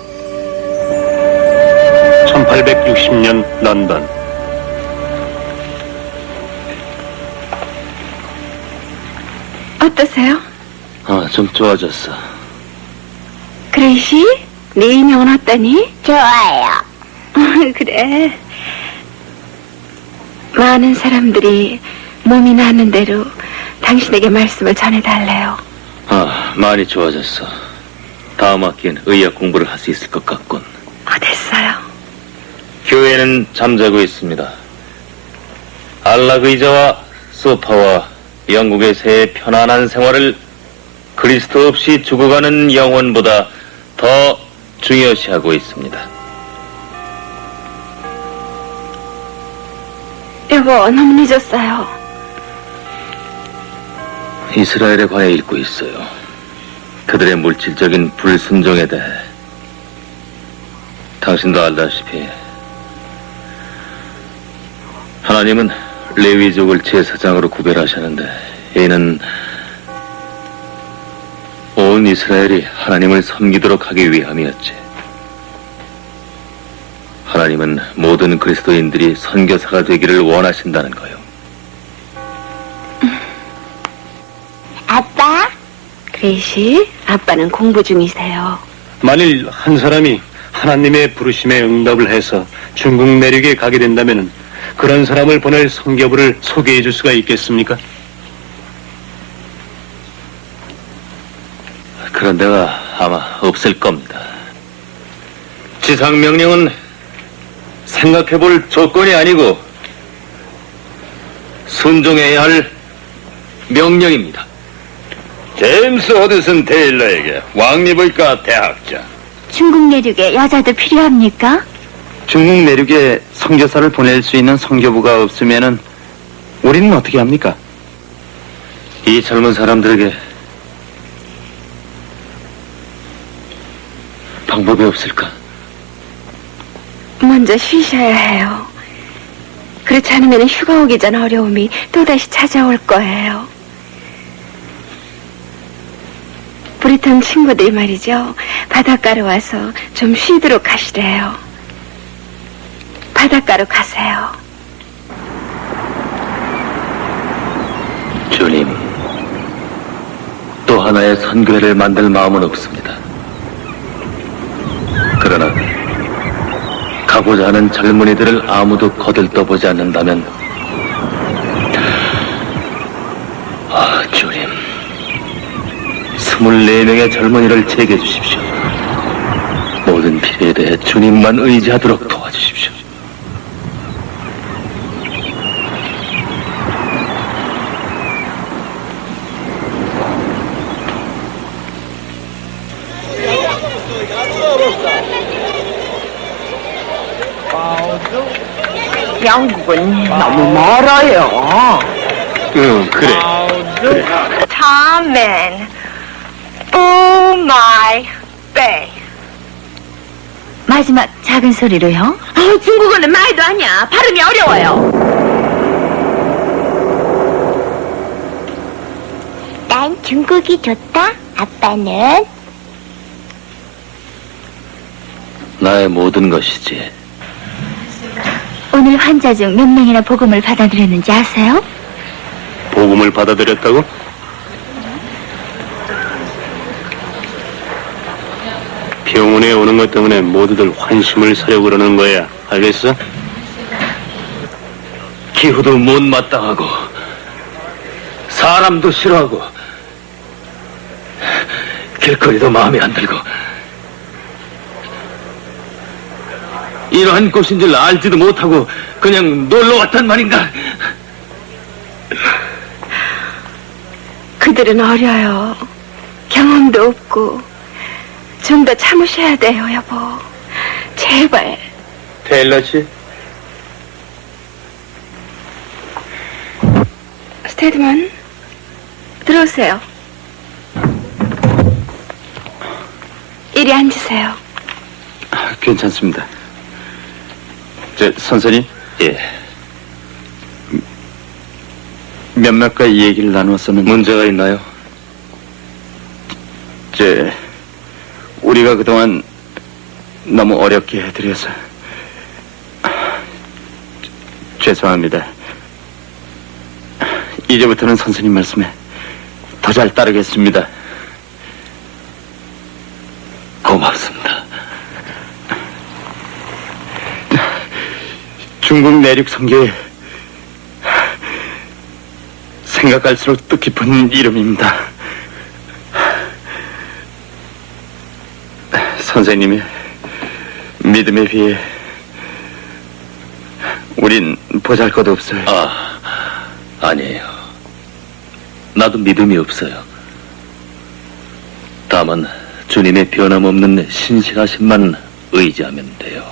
1860년 런던. 어떠세요? 좀 좋아졌어. 그레이시? 네 인형은 어떠니? 좋아요. 그래. 많은 사람들이 몸이 나는 대로 당신에게 말씀을 전해달래요. 많이 좋아졌어. 다음 학기엔 의학 공부를 할 수 있을 것 같군. 어땠어요? 교회는 잠자고 있습니다. 안락 의자와 소파와 영국에서의 편안한 생활을 그리스도 없이 죽어가는 영혼보다 더 중요시하고 있습니다. 여보, 너무 늦었어요. 이스라엘에 관해 읽고 있어요. 그들의 물질적인 불순종에 대해. 당신도 알다시피 하나님은 레위족을 제사장으로 구별하셨는데 이는 온 이스라엘이 하나님을 섬기도록 하기 위함이었지. 하나님은 모든 그리스도인들이 선교사가 되기를 원하신다는 거요. 아빠? 그레이시, 아빠는 공부 중이세요. 만일 한 사람이 하나님의 부르심에 응답을 해서 중국 내륙에 가게 된다면 그런 사람을 보낼 선교부를 소개해 줄 수가 있겠습니까? 그런 데가 아마 없을 겁니다. 지상명령은 생각해볼 조건이 아니고 순종해야 할 명령입니다. 제임스 허드슨 테일러에게 왕립의과 대학자. 중국 내륙에 여자도 필요합니까? 중국 내륙에 선교사를 보낼 수 있는 선교부가 없으면은 우리는 어떻게 합니까? 이 젊은 사람들에게 방법이 없을까? 먼저 쉬셔야 해요. 그렇지 않으면 휴가 오기 전 어려움이 또다시 찾아올 거예요. 브리턴 친구들이 말이죠. 바닷가로 와서 좀 쉬도록 하시래요. 바닷가로 가세요. 주님, 또 하나의 선교회를 만들 마음은 없습니다. 그러나 가고자 하는 젊은이들을 아무도 거들떠보지 않는다면, 주님, 24명의 젊은이를 제게 주십시오. 모든 필요에 대해 주님만 의지하도록 도와주십시오. 영국은 너무 멀어요. 그래. Tommen, oh my bay. 마지막 작은 소리로요. 중국어는 말도 아니야. 발음이 어려워요. 난 중국이 좋다. 아빠는? 나의 모든 것이지. 오늘 환자 중 몇 명이나 복음을 받아들였는지 아세요? 복음을 받아들였다고? 병원에 오는 것 때문에 모두들 환심을 사려고 그러는 거야. 알겠어? 기후도 못마땅하고 사람도 싫어하고 길거리도 마음에 안 들고 이러한 곳인 줄 알지도 못하고 그냥 놀러 왔단 말인가? 그들은 어려요. 경험도 없고 좀 더 참으셔야 돼요, 여보. 제발. 테일러 씨? 스테드먼, 들어오세요. 이리 앉으세요. 괜찮습니다. 선생님? 예. 몇몇과 이 얘기를 나누었었는데 문제가 있나요? 우리가 그동안 너무 어렵게 해드려서 죄송합니다. 이제부터는 선생님 말씀에 더 잘 따르겠습니다. 고맙습니다. 중국 내륙 선교에 생각할수록 뜻깊은 이름입니다. 선생님의 믿음에 비해 우린 보잘것 없어요. 아니에요. 나도 믿음이 없어요. 다만 주님의 변함없는 신실하심만 의지하면 돼요.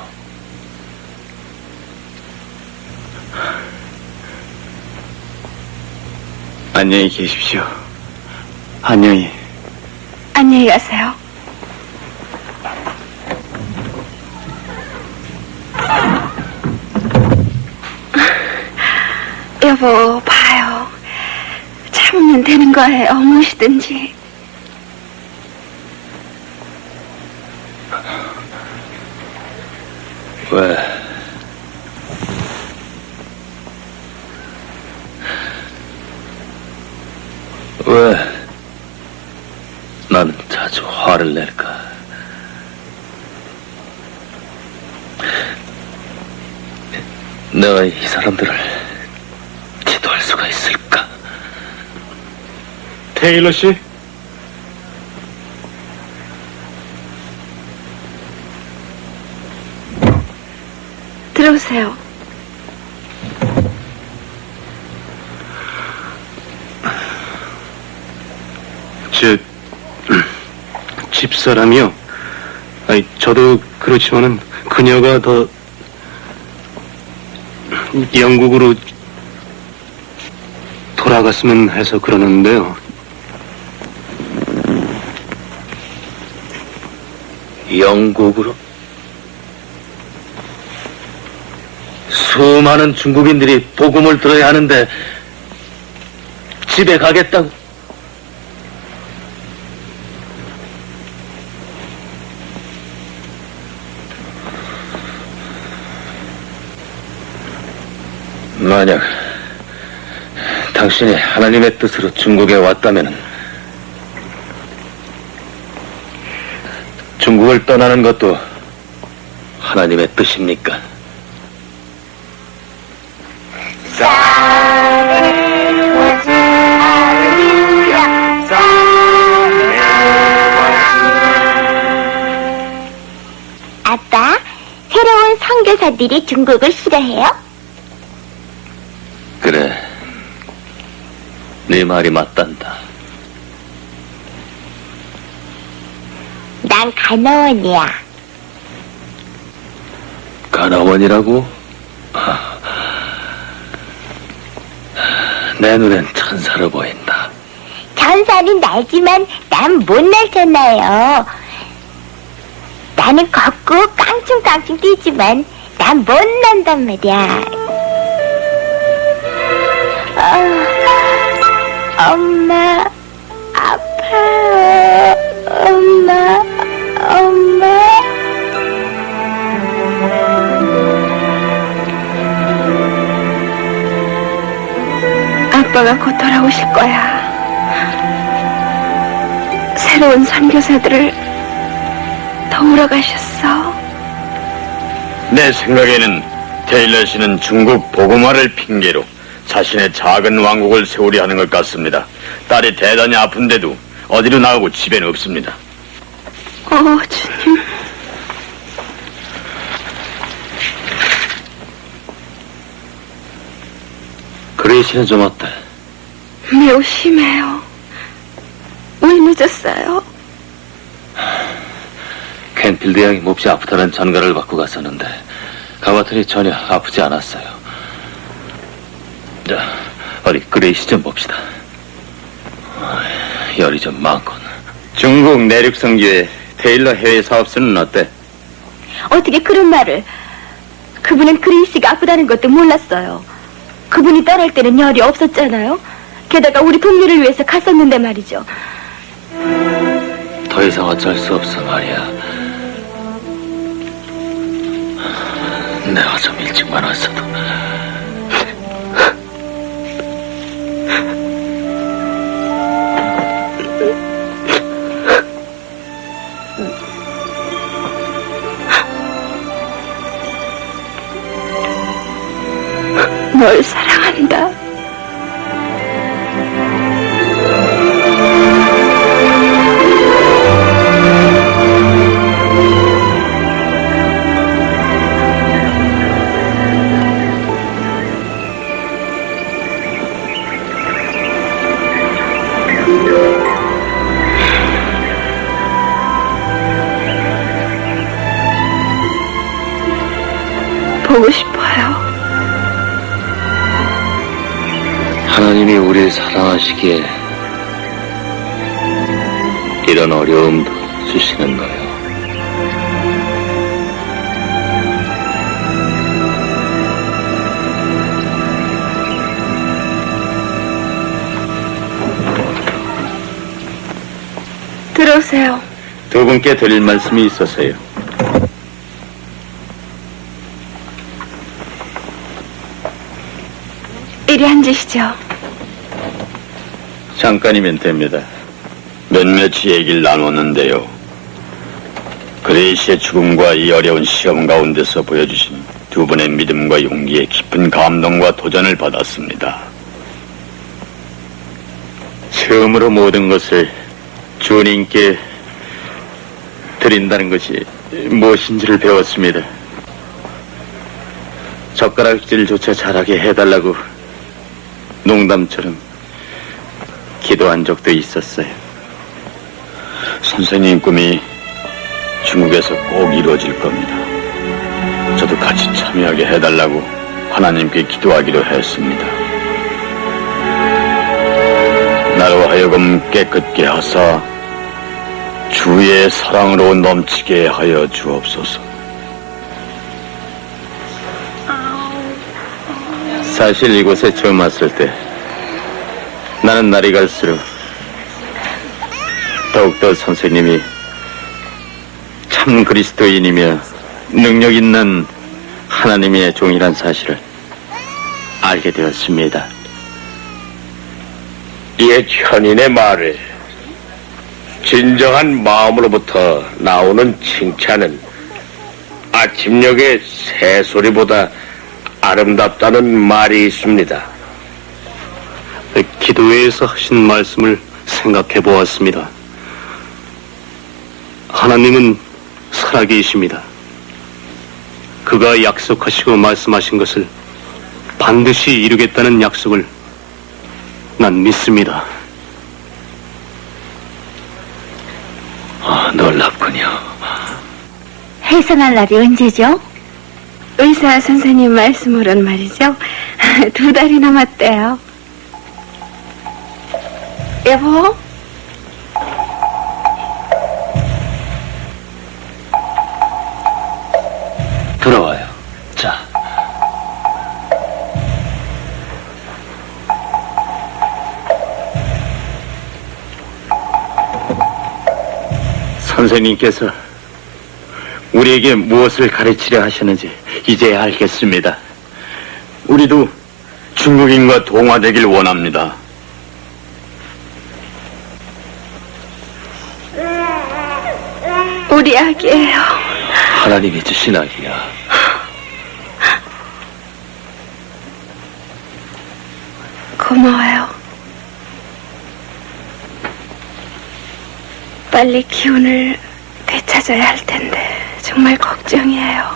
안녕히 계십시오. 안녕히. 안녕히 가세요. 여보, 봐요. 참으면 되는 거예요. 무엇이든지. 왜? 나는 자주 화를 낼까? 내가 이 사람들을 지도할 수가 있을까? 테일러 씨? 들어오세요. 집사람이요? 아니, 저도 그렇지만은 그녀가 더 영국으로 돌아갔으면 해서 그러는데요. 영국으로? 수많은 중국인들이 복음을 들어야 하는데 집에 가겠다고? 만약 당신이 하나님의 뜻으로 중국에 왔다면 중국을 떠나는 것도 하나님의 뜻입니까? 아빠, 새로운 선교사들이 중국을 싫어해요? 그래, 네 말이 맞단다. 난 간호원이야. 간호원이라고? 내 눈엔 천사로 보인다. 천사는 날지만 난 못 날잖아요. 나는 걷고 깡충깡충 뛰지만 난 못 난단 말이야. 엄마, 아파. 엄마. 아빠가 곧 돌아오실 거야. 새로운 선교사들을 도우러 가셨어. 내 생각에는 테일러 씨는 중국 복음화를 핑계로 자신의 작은 왕국을 세우려 하는 것 같습니다. 딸이 대단히 아픈데도 어디로 나가고 집에는 없습니다. 주님. 그레이시는 좀 어때? 매우 심해요. 왜 늦었어요? 캔필드 양이 몹시 아프다는 전가를 받고 갔었는데 가봤더니 전혀 아프지 않았어요. 자, 어디 그레이시 좀 봅시다. 열이 좀 많군. 중국 내륙성교회 테일러 해외 사업소는 어때? 어떻게 그런 말을. 그분은 그레이시가 아프다는 것도 몰랐어요. 그분이 떠날 때는 열이 없었잖아요. 게다가 우리 동료를 위해서 갔었는데 말이죠. 더 이상 어쩔 수 없어 말이야. 내가 좀 일찍만 왔어도. 널 사랑한다. 보고 싶어요. 하나님이 우리를 사랑하시기에 이런 어려움도 주시는 거예요. 들어오세요. 두 분께 드릴 말씀이 있어서요. 이리 앉으시죠. 잠깐이면 됩니다. 몇몇이 얘기를 나눴는데요. 그레이시의 죽음과 이 어려운 시험 가운데서 보여주신 두 분의 믿음과 용기에 깊은 감동과 도전을 받았습니다. 처음으로 모든 것을 주님께 드린다는 것이 무엇인지를 배웠습니다. 젓가락질조차 잘하게 해달라고 농담처럼 기도한 적도 있었어요. 선생님 꿈이 중국에서 꼭 이루어질 겁니다. 저도 같이 참여하게 해달라고 하나님께 기도하기로 했습니다. 나로 하여금 깨끗게 하사 주의 사랑으로 넘치게 하여 주옵소서. 사실 이곳에 처음 왔을 때 나는 날이 갈수록 더욱더 선생님이 참 그리스도인이며 능력 있는 하나님의 종이란 사실을 알게 되었습니다. 옛 현인의 말에 진정한 마음으로부터 나오는 칭찬은 아침녘의 새소리보다 아름답다는 말이 있습니다. 기도회에서 하신 말씀을 생각해 보았습니다. 하나님은 살아계십니다. 그가 약속하시고 말씀하신 것을 반드시 이루겠다는 약속을 난 믿습니다. 놀랍군요. 해산할 날이 언제죠? 의사 선생님 말씀으로는 말이죠. 2달이 남았대요. 여보? 들어와요. 자. 선생님께서 우리에게 무엇을 가르치려 하시는지 이제야 알겠습니다. 우리도 중국인과 동화되길 원합니다. 우리 아기예요. 하나님이 주신 아기야. 고마워요. 빨리 기운을 되찾아야 할 텐데 정말 걱정이에요.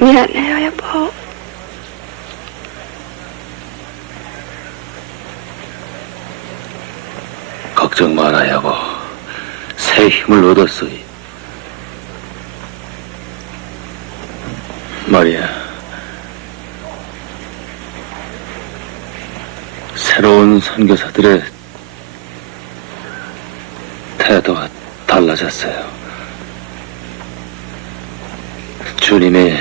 미안해요, 여보. 걱정 마라, 여보. 새 힘을 얻었으니. 말이야. 새로운 선교사들의 태도가 달라졌어요. 주님의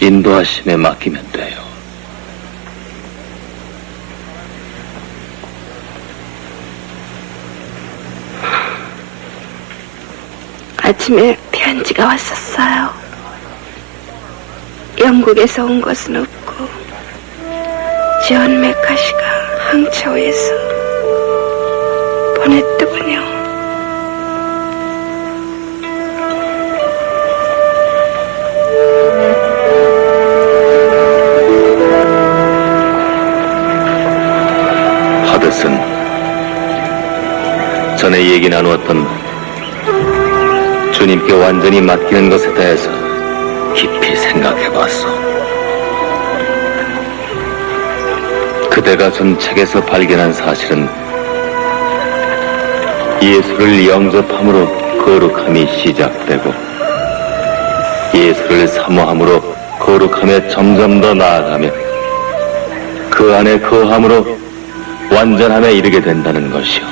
인도하심에 맡기면 돼요. 아침에 편지가 왔었어요. 영국에서 온 것은 없고 존 메카시가 항저우에서 보냈더군요. 하드슨, 전에 얘기 나누었던 주님께 완전히 맡기는 것에 대해서 깊이 생각해봤어. 그대가 전 책에서 발견한 사실은 예수를 영접함으로 거룩함이 시작되고 예수를 사모함으로 거룩함에 점점 더 나아가며 그 안에 거함으로 완전함에 이르게 된다는 것이요.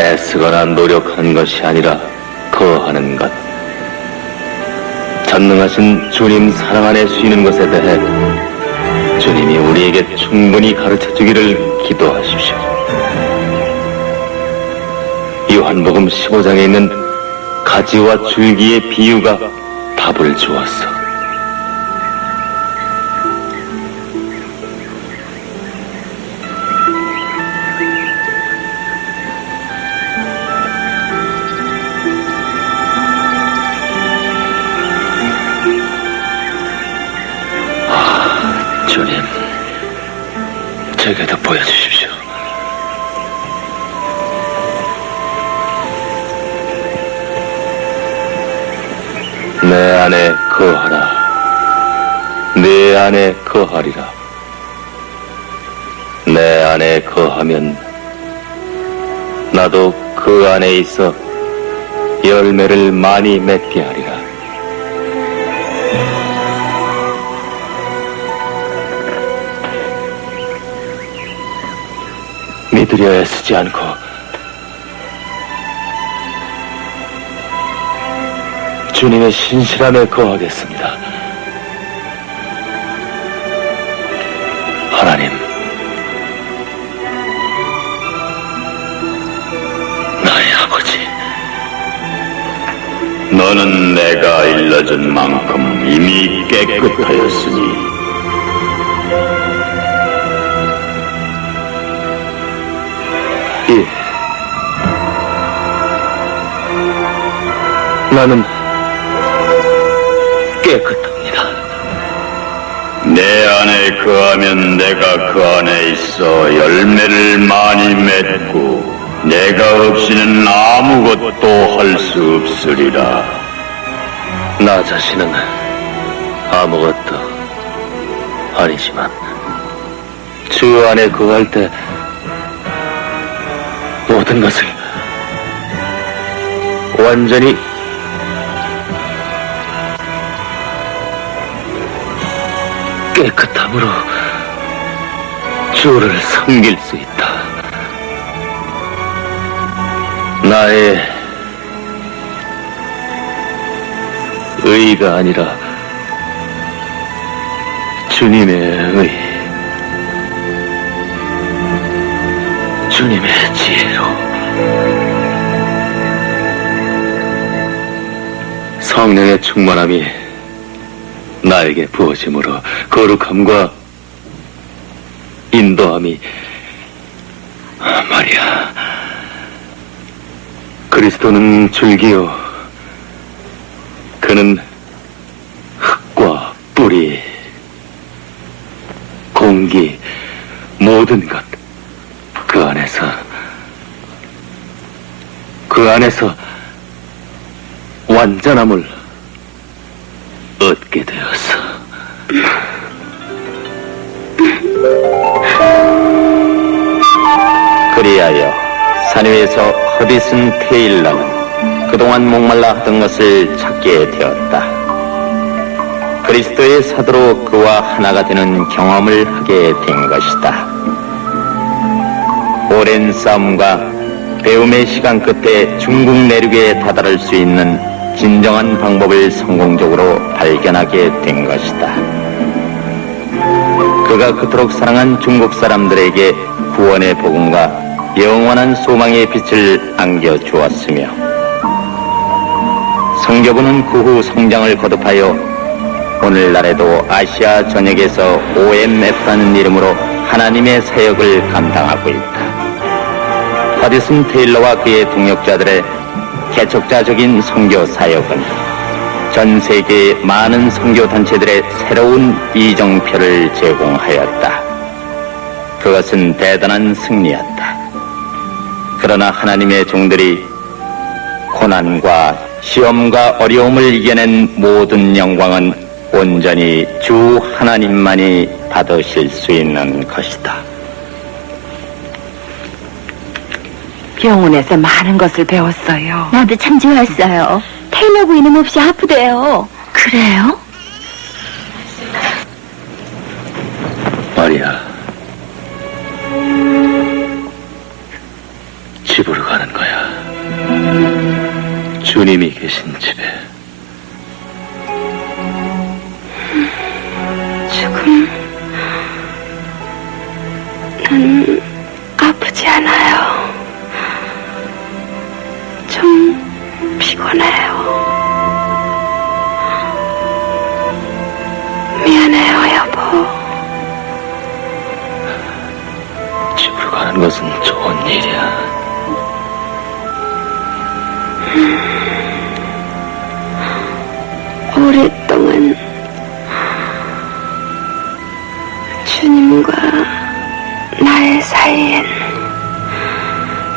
애쓰거나 노력하는 것이 아니라 거하는 것. 전능하신 주님 사랑 안에 쉬는 것에 대해 주님이 우리에게 충분히 가르쳐 주기를 기도하십시오. 요한복음 15장에 있는 가지와 줄기의 비유가 답을 주었어. 주님, 제게도 보여주십시오. 내 안에 거하라. 내 안에 거하리라. 내 안에 거하면 나도 그 안에 있어 열매를 많이 맺게 하리라. 믿으려 애쓰지 않고 주님의 신실함에 거하겠습니다. 하나님, 나의 아버지, 너는 내가 일러준 만큼 이미 깨끗하였으니 예. 나는 깨끗합니다. 내 안에 거하면 내가 그 안에 있어 열매를 많이 맺고 내가 없이는 아무것도 할 수 없으리라. 나 자신은 아무것도 아니지만 주 안에 거할 때 모든 것을 완전히 깨끗함으로 주를 섬길 수 있다. 나의 의가 아니라 주님의 의, 주님의 지혜로 성령의 충만함이 나에게 부어짐으로 거룩함과 인도함이 말이야. 그리스도는 줄기요 그는 흙과 뿌리, 공기, 모든 것 그 안에서 완전함을 얻게 되었어. 그리하여 산 위에서 허디슨 테일러는 그동안 목말라 하던 것을 찾게 되었다. 그리스도의 사도로 그와 하나가 되는 경험을 하게 된 것이다. 오랜 싸움과 배움의 시간 끝에 중국 내륙에 다다를 수 있는 진정한 방법을 성공적으로 발견하게 된 것이다. 그가 그토록 사랑한 중국 사람들에게 구원의 복음과 영원한 소망의 빛을 안겨주었으며, 성교부는 그 후 성장을 거듭하여 오늘날에도 아시아 전역에서 OMF라는 이름으로 하나님의 사역을 감당하고 있다. 허디슨 테일러와 그의 동역자들의 개척자적인 선교 사역은 전 세계의 많은 선교 단체들의 새로운 이정표를 제공하였다. 그것은 대단한 승리였다. 그러나 하나님의 종들이 고난과 시험과 어려움을 이겨낸 모든 영광은 온전히 주 하나님만이 받으실 수 있는 것이다. 병원에서 많은 것을 배웠어요. 나도 참 좋았어요. 테일러 부인은 몹시 아프대요. 그래요? 마리아, 집으로 가는 거야. 주님이 계신 집에. 조금 난 아프지 않아요. 좀 피곤해요. 미안해요, 여보. 집으로 가는 것은 좋은 일이야. 오랫동안 주님과 나의 사이엔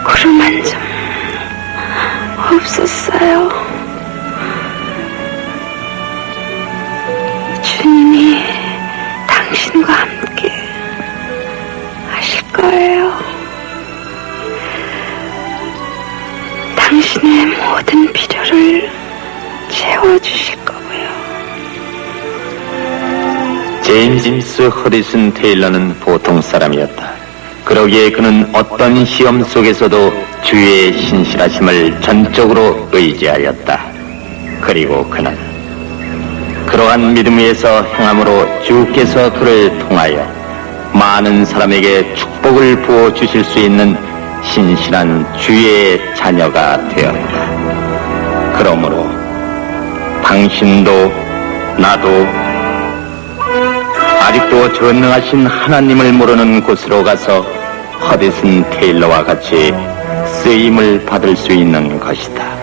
구름 한 점 없었어요. 모든 필요를 채워주실 거고요. 제임스 허디슨 테일러는 보통 사람이었다. 그러기에 그는 어떤 시험 속에서도 주의 신실하심을 전적으로 의지하였다. 그리고 그는 그러한 믿음 위에서 행함으로 주께서 그를 통하여 많은 사람에게 축복을 부어 주실 수 있는 신실한 주의 자녀가 되었다. 그러므로 당신도 나도 아직도 전능하신 하나님을 모르는 곳으로 가서 허디슨 테일러와 같이 쓰임을 받을 수 있는 것이다.